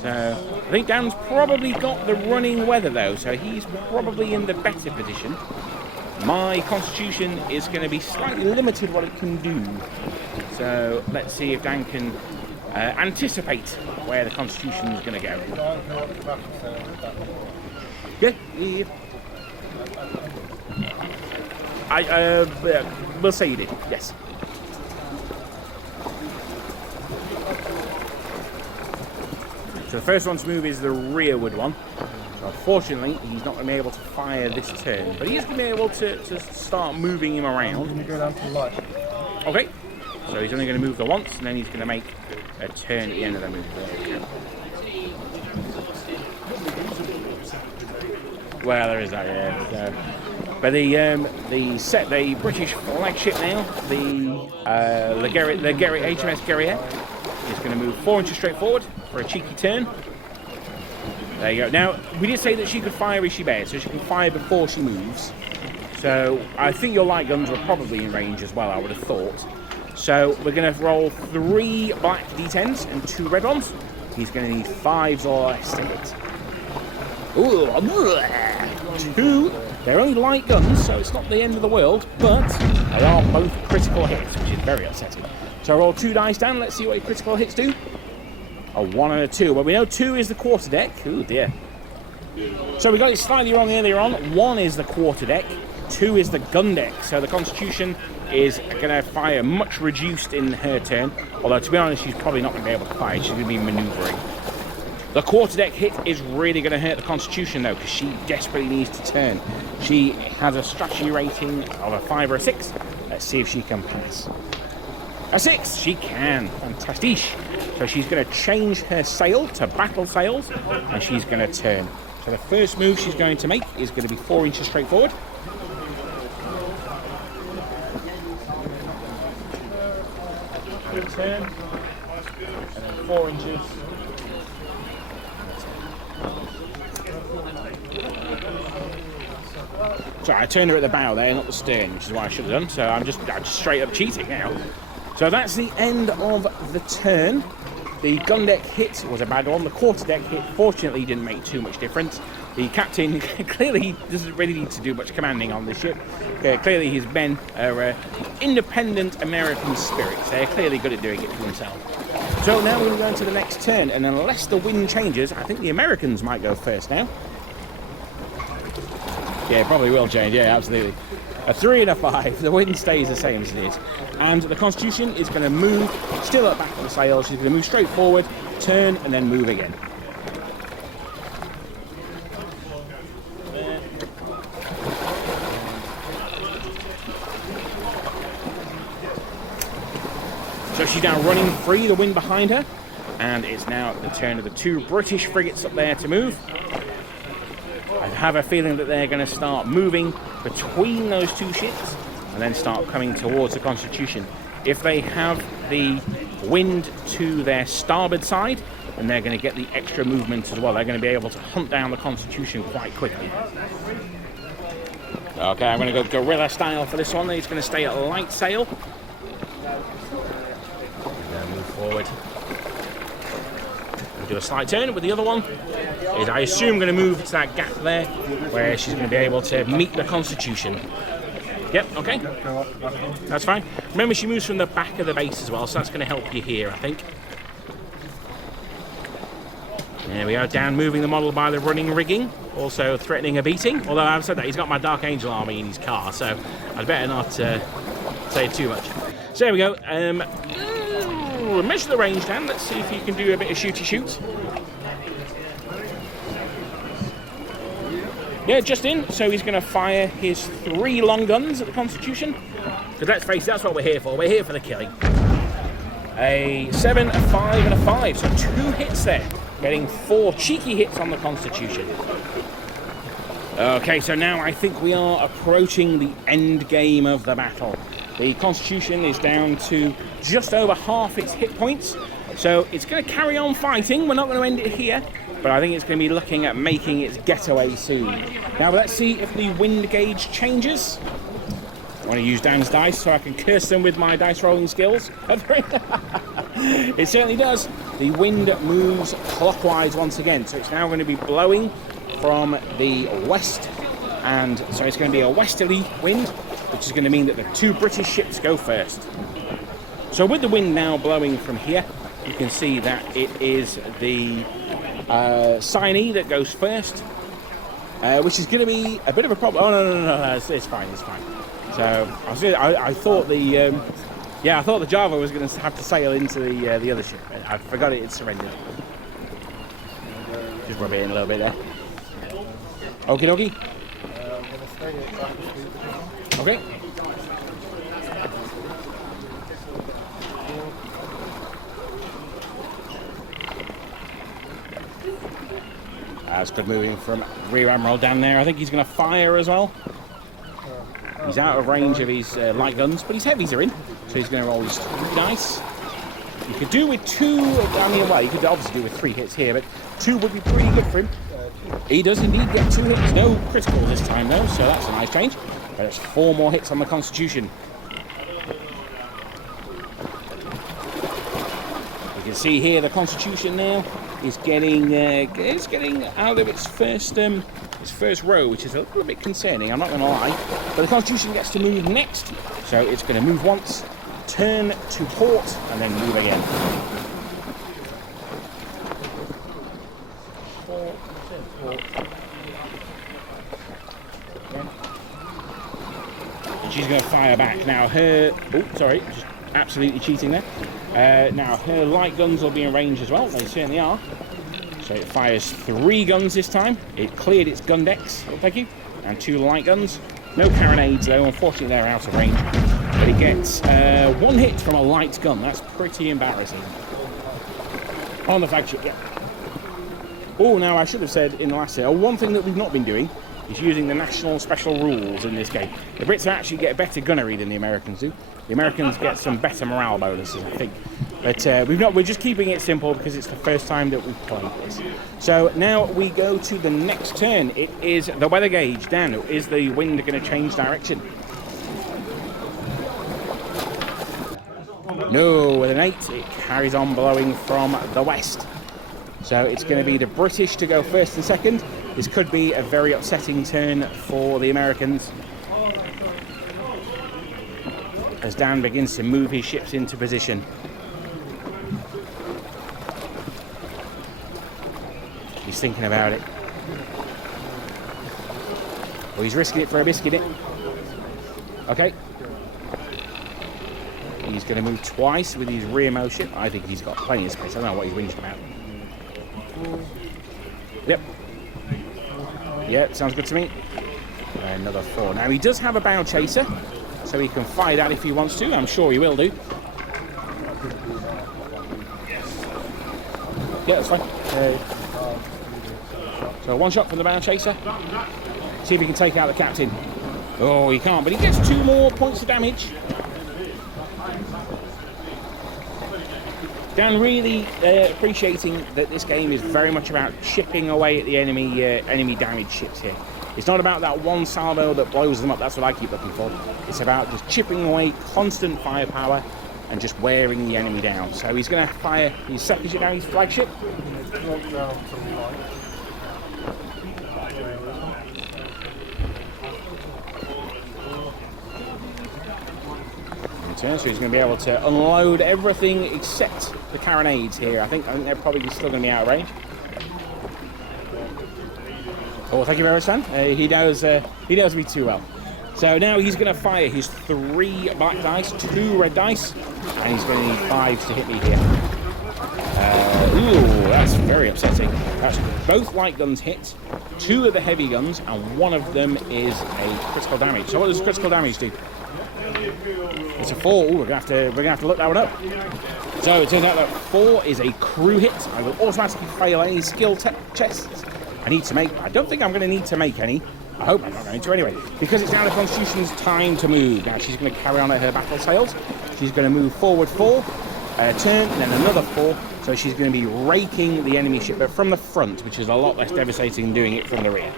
So I think Dan's probably got the running weather though, so he's probably in the better position. My Constitution is going to be slightly limited what it can do. So let's see if Dan can anticipate where the Constitution is going to go. Yeah. We'll say you did, yes. So the first one to move is the rearward one. So unfortunately, he's not going to be able to fire this turn, but he is going to be able to start moving him around. Okay. So he's only going to move the once, and then he's going to make a turn at the end of the move. Well, there is that, yeah. So But the British flagship now, the HMS Guerriere, is going to move 4 inches straight forward for a cheeky turn. There you go. Now, we did say that she could fire as she bears, so she can fire before she moves. So I think your light guns were probably in range as well, I would have thought. So we're going to roll 3 black D10s and 2 red ones. He's going to need 5s or less to hit. Ooh, 2. They're only light guns, so it's not the end of the world, but they are both critical hits, which is very upsetting. So I roll 2 dice down. Let's see what your critical hits do. A 1 and a 2. Well, we know 2 is the quarterdeck. Oh dear. So we got it slightly wrong earlier on. 1 is the quarterdeck. 2 is the gun deck. So the Constitution is going to fire much reduced in her turn. Although, to be honest, she's probably not going to be able to fire. She's going to be manoeuvring. The quarterdeck hit is really going to hurt the Constitution, though, because she desperately needs to turn. She has a strategy rating of a 5 or a 6. Let's see if she can pass. A 6, she can. Fantastic. So she's going to change her sail to battle sails, and she's going to turn. So the first move she's going to make is going to be 4 inches straight forward. Turn, and then 4 inches. Sorry, I turned her at the bow there, not the stern, which is what I should have done. So I'm just straight up cheating now. So that's the end of the turn. The gun deck hit was a bad one. The quarterdeck hit, fortunately, didn't make too much difference. The captain clearly doesn't really need to do much commanding on this ship. Clearly his men are independent American spirits. They're clearly good at doing it for themselves. So now we're going to go into the next turn, and unless the wind changes, I think the Americans might go first now. Yeah, it probably will change, yeah, absolutely. A 3 and a 5, the wind stays the same as it is. And the Constitution is going to move, still at the back of the sail. She's going to move straight forward, turn, and then move again. So she's now running free, the wind behind her, and it's now the turn of the 2 British frigates up there to move. I have a feeling that they're going to start moving between those 2 ships and then start coming towards the Constitution. If they have the wind to their starboard side, then they're going to get the extra movement as well. They're going to be able to hunt down the Constitution quite quickly. Okay, I'm going to go guerrilla style for this one. It's going to stay at light sail. Move forward. We'll do a slight turn with the other one. Is, I assume, going to move to that gap there where she's going to be able to meet the Constitution. Yep, okay. That's fine. Remember, she moves from the back of the base as well, so that's going to help you here, I think. There we go, down moving the model by the running rigging, also threatening a beating. Although I've said that, he's got my Dark Angel army in his car, so I'd better not say too much. So there we go. Measure the range down. Let's see if you can do a bit of shooty shoot. Yeah, just in. So he's going to fire his 3 long guns at the Constitution. Because let's face it, that's what we're here for. We're here for the killing. A 7, a 5, and a 5. So 2 hits there. Getting 4 cheeky hits on the Constitution. Okay, so now I think we are approaching the end game of the battle. The Constitution is down to just over half its hit points. So it's going to carry on fighting. We're not going to end it here. But I think it's going to be looking at making its getaway soon. Now let's see if the wind gauge changes. I want to use Dan's dice so I can curse them with my dice rolling skills. It certainly does. The wind moves clockwise once again. So it's now going to be blowing from the west. And so it's going to be a westerly wind, which is going to mean that the 2 British ships go first. So with the wind now blowing from here, you can see that it is the Signee that goes first, which is going to be a bit of a problem. Oh no, it's fine. So I thought the Java was going to have to sail into the other ship. I forgot it had surrendered. Just rub it in a little bit there. Okie dokie. Okay. That's good moving from Rear Admiral Dan there. I think he's going to fire as well. He's out of range of his light guns, but his heavies are in, so he's going to roll his 3 dice. You could do with 2, I mean, well, you could obviously do with 3 hits here, but 2 would be pretty good for him. He does indeed get 2 hits, no critical this time though, so that's a nice change. There's 4 more hits on the Constitution. You can see here the Constitution now is getting out of its first row, which is a little bit concerning, I'm not going to lie. But the Constitution gets to move next, so it's going to move once, turn to port, and then move again. And she's going to fire back. Now her... Oh, sorry, just absolutely cheating there. Now her light guns will be in range as well, they certainly are. So it fires 3 guns this time. It cleared its gun decks, oh, thank you, and 2 light guns. No carronades though, unfortunately they're out of range. But it gets 1 hit from a light gun. That's pretty embarrassing. On the flagship, yeah. Oh, now I should have said in the last year, one thing that we've not been doing is using the national special rules in this game. The Brits actually get better gunnery than the Americans do. The Americans get some better morale bonuses, I think. But we're just keeping it simple because it's the first time that we've played this. So now we go to the next turn. It is the weather gauge. Dan, is the wind going to change direction? No, with an 8, it carries on blowing from the west. So it's going to be the British to go first and second. This could be a very upsetting turn for the Americans, as Dan begins to move his ships into position. He's thinking about it. Well, he's risking it for a biscuit. Okay. He's going to move twice with his rearmost ship. I think he's got plenty of space. I don't know what he's whinging about. Yep. Yep, sounds good to me. Another 4. Now, he does have a bow chaser, so he can fire that if he wants to. I'm sure he will do. Yeah, that's fine. So 1 shot from the bow chaser. See if he can take out the captain. Oh, he can't, but he gets 2 more points of damage. Dan really appreciating that this game is very much about chipping away at the enemy damaged ships here. It's not about that one salvo that blows them up. That's what I keep looking for. It's about just chipping away constant firepower and just wearing the enemy down. So he's going to fire his second ship down, his flagship. So he's going to be able to unload everything except the carronades here. I think they're probably still going to be out of range. Oh, thank you very much, Dan. He knows me too well. So now he's going to fire his 3 black dice, 2 red dice, and he's going to need 5s to hit me here. Ooh, that's very upsetting. That's both light guns hit, 2 of the heavy guns, and 1 of them is a critical damage. So what does critical damage do? It's a 4. Ooh, we're gonna have to look that one up. So it turns out that 4 is a crew hit. I will automatically fail any skill chests I need to make. I don't think I'm going to need to make any. I hope I'm not going to anyway, because it's now the Constitution's time to move. Now she's going to carry on at her battle sails. She's going to move forward 4, turn, and then another 4. So she's going to be raking the enemy ship, but from the front, which is a lot less devastating than doing it from the rear.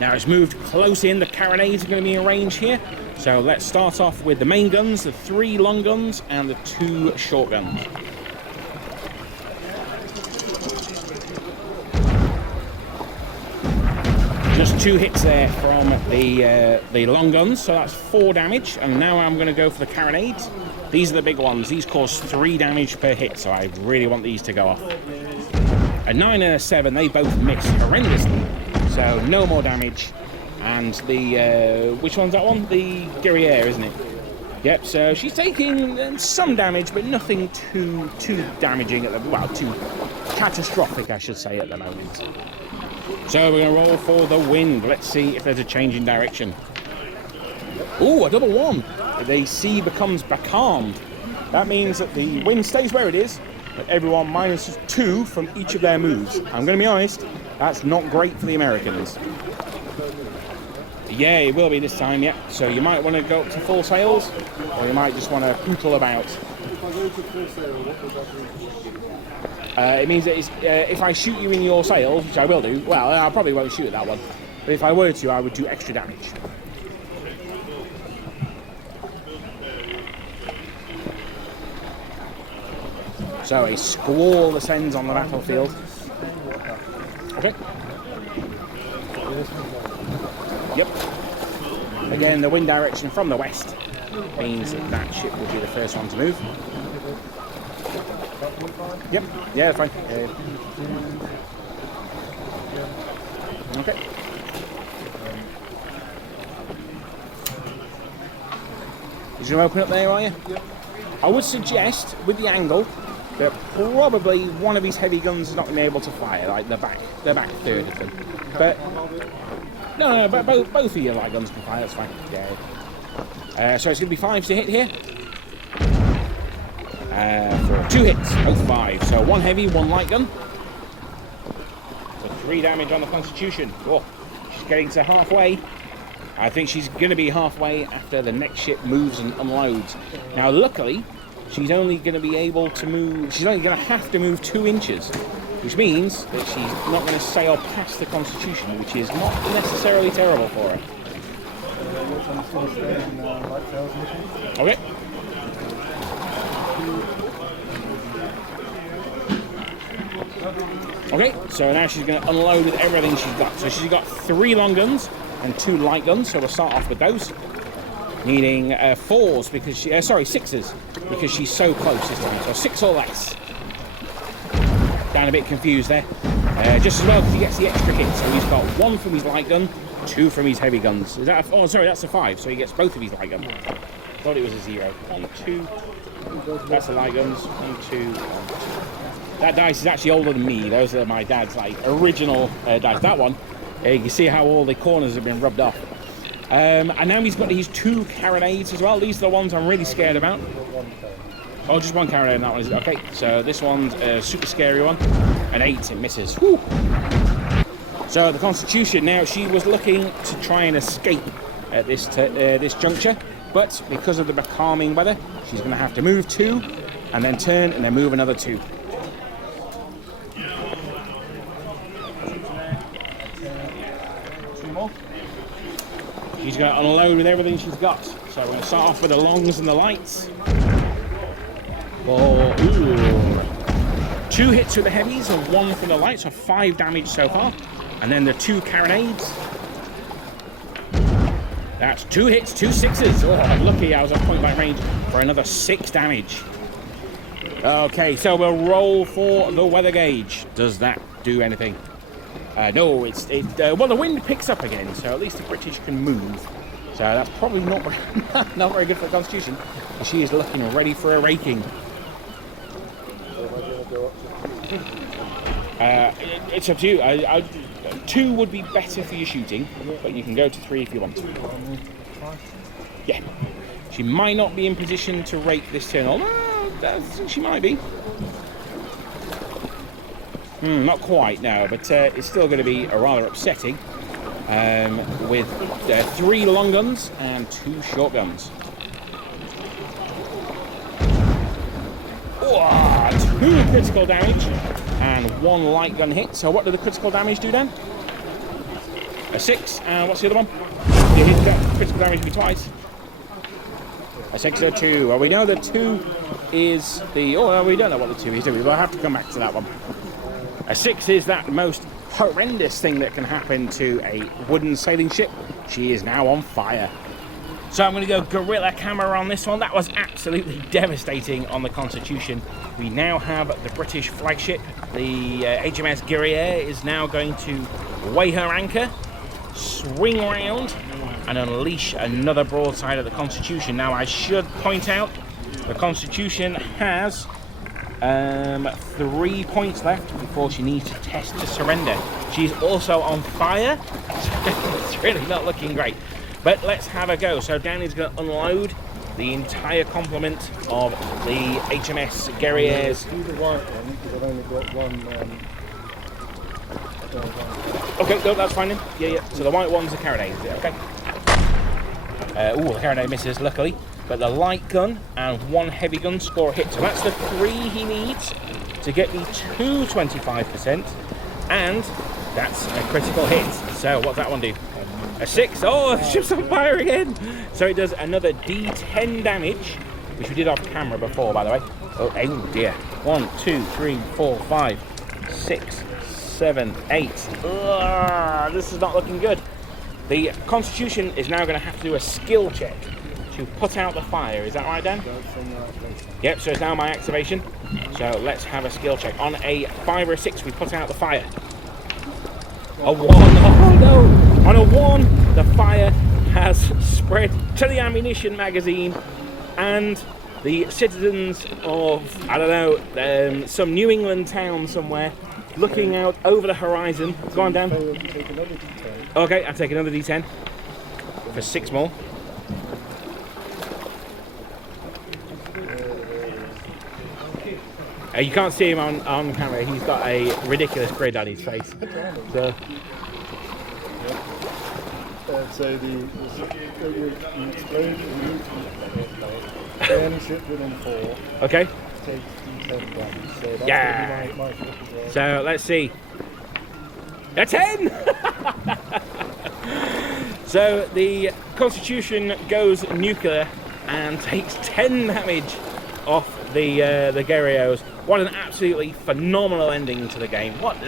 Now it's moved close in. The carronades are going to be in range here. So let's start off with the main guns, the 3 long guns and the 2 short guns. Just 2 hits there from the long guns, so that's 4 damage. And now I'm going to go for the carronades. These are the big ones. These cause 3 damage per hit, so I really want these to go off. A 9 and a 7, they both miss horrendously. So no more damage, and the which one's that one? The Guerriere, isn't it? Yep. So she's taking some damage, but nothing too damaging at the too catastrophic, I should say, at the moment. So we're going to roll for the wind. Let's see if there's a change in direction. Ooh, a double 1. The sea becomes becalmed. That means that the wind stays where it is, but everyone -2 from each of their moves. I'm going to be honest, that's not great for the Americans. Yeah, it will be this time, yeah. So you might want to go up to full sails, or you might just want to hootle about. It means that if I shoot you in your sails, which I will do, well, I probably won't shoot at that one, but if I were to, I would do extra damage. So a squall descends on the battlefield. Okay. Yep. Again, the wind direction from the west means that that ship will be the first one to move. Yep. Yeah, fine. Okay. Is you going to open up there, are you? Yep. I would suggest, with the angle, that probably one of his heavy guns is not going to be able to fire, like the back third of them. But no, but both of your light guns can fire. That's fine. Yeah. So it's going to be 5s to hit here. For 2 hits, both 5. So 1 heavy, 1 light gun. So 3 damage on the Constitution. Oh, she's getting to halfway. I think she's going to be halfway after the next ship moves and unloads. Now, luckily, she's only going to be able to move. She's only going to have to move 2 inches, which means that she's not going to sail past the Constitution, which is not necessarily terrible for her. Okay. Okay, so now she's going to unload with everything she's got. So she's got 3 long guns and 2 light guns, so we'll start off with those. Needing 4s because she, 6s because she's so close this time. So 6 or less. Down a bit confused there. Just as well because he gets the extra hit. So he's got 1 from his light gun, 2 from his heavy guns. Is that? Oh, sorry, that's a 5. So he gets both of his light guns. Thought it was a 0. 1, 2. That's the light guns. 1, 2, 1, 2. That dice is actually older than me. Those are my dad's original dice. That one, you can see how all the corners have been rubbed off. And now he's got these 2 carronades as well. These are the ones I'm really scared about. Oh, just 1 carronade and that one is okay. So this one's a super scary one. An 8, it misses. Whew. So the Constitution now, she was looking to try and escape at this juncture, but because of the becalming weather, she's going to have to move 2 and then turn and then move another 2. She's going to unload with everything she's got. So we're going to start off with the longs and the lights. Oh, ooh. 2 hits with the heavies and 1 from the lights, so 5 damage so far. And then the 2 carronades. That's 2 hits, 2 6s. Oh, I'm lucky I was at point blank range for another 6 damage. Okay, so we'll roll for the weather gauge. Does that do anything? No, well, the wind picks up again, so at least the British can move. So that's probably not very good for the Constitution. She is looking ready for a raking. It's up to you. 2 would be better for your shooting, but you can go to 3 if you want to. Yeah. She might not be in position to rake this turn. Although, she might be. Not quite, no, but it's still going to be rather upsetting with 3 long guns and 2 short guns. Oh, 2 critical damage and 1 light gun hit. So what did the critical damage do then? A 6, and what's the other one? You hit that critical damage me twice. A 6 or 2. Well, we know that 2 is the... Oh, well, we don't know what the 2 is, do we? We'll have to come back to that one. A 6 is that most horrendous thing that can happen to a wooden sailing ship. She is now on fire. So I'm going to go guerrilla camera on this one. That was absolutely devastating on the Constitution. We now have the British flagship. The HMS Guerriere is now going to weigh her anchor, swing round, and unleash another broadside at the Constitution. Now, I should point out the Constitution has 3 points left before she needs to test to surrender. She's also on fire. It's really not looking great. But let's have a go. So Danny's going to unload the entire complement of the HMS Guerriers. Do the white one because I've only got one. Okay, no, that's fine then. Yeah. So the white one's the Carronade, is it? Okay. The Carronade misses, luckily. But the light gun and one heavy gun score a hit. So that's the 3 he needs to get me to 25%. And that's a critical hit. So what's that one do? A 6. Oh, the ship's on fire again. So it does another D10 damage, which we did off camera before, by the way. Oh dear. 1, 2, 3, 4, 5, 6, 7, 8. This is not looking good. The Constitution is now going to have to do a skill check to put out the fire. Is that right, Dan? Yep, so it's now my activation. So let's have a skill check. On a 5 or a 6, we put out the fire. A 1. Oh no! On a 1, the fire has spread to the ammunition magazine, and the citizens of, I don't know, some New England town somewhere, looking out over the horizon. Go on, Dan. Okay, I'll take another D10 for 6 more. You can't see him on camera. He's got a ridiculous grin on his face. So the explosion they only sit within 4. Okay. Takes D10 damage. So that's Yeah. my flip as well. So let's see. A 10. So the Constitution goes nuclear and takes 10 damage off the Guerriers. What an absolutely phenomenal ending to the game. What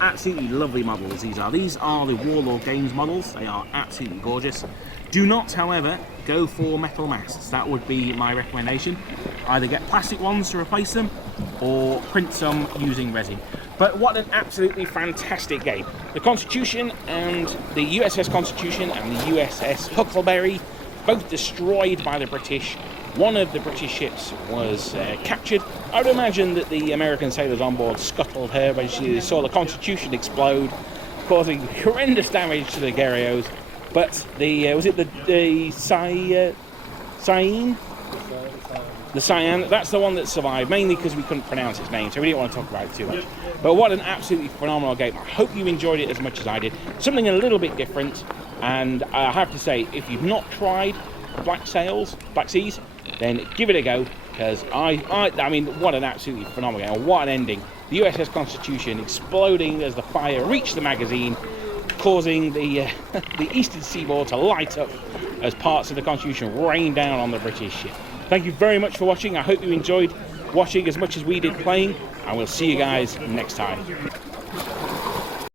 absolutely lovely models these are. These are the Warlord Games models. They are absolutely gorgeous. Do not, however, go for metal masts. That would be my recommendation. Either get plastic ones to replace them or print some using resin. But what an absolutely fantastic game. The Constitution and the USS Constitution and the USS Huckleberry, both destroyed by the British. One of the British ships was captured. I would imagine that the American sailors on board scuttled her when she saw the Constitution explode, causing horrendous damage to the Guerriers. But the was it the Cyan? The Cyan, that's the one that survived, mainly because we couldn't pronounce its name, so we didn't want to talk about it too much. But what an absolutely phenomenal game. I hope you enjoyed it as much as I did. Something a little bit different, and I have to say, if you've not tried Black Seas, then give it a go, because I mean, what an absolutely phenomenal game, what an ending. The USS Constitution exploding as the fire reached the magazine, causing the eastern seaboard to light up as parts of the Constitution rain down on the British ship. Thank you very much for watching. I hope you enjoyed watching as much as we did playing, and we'll see you guys next time.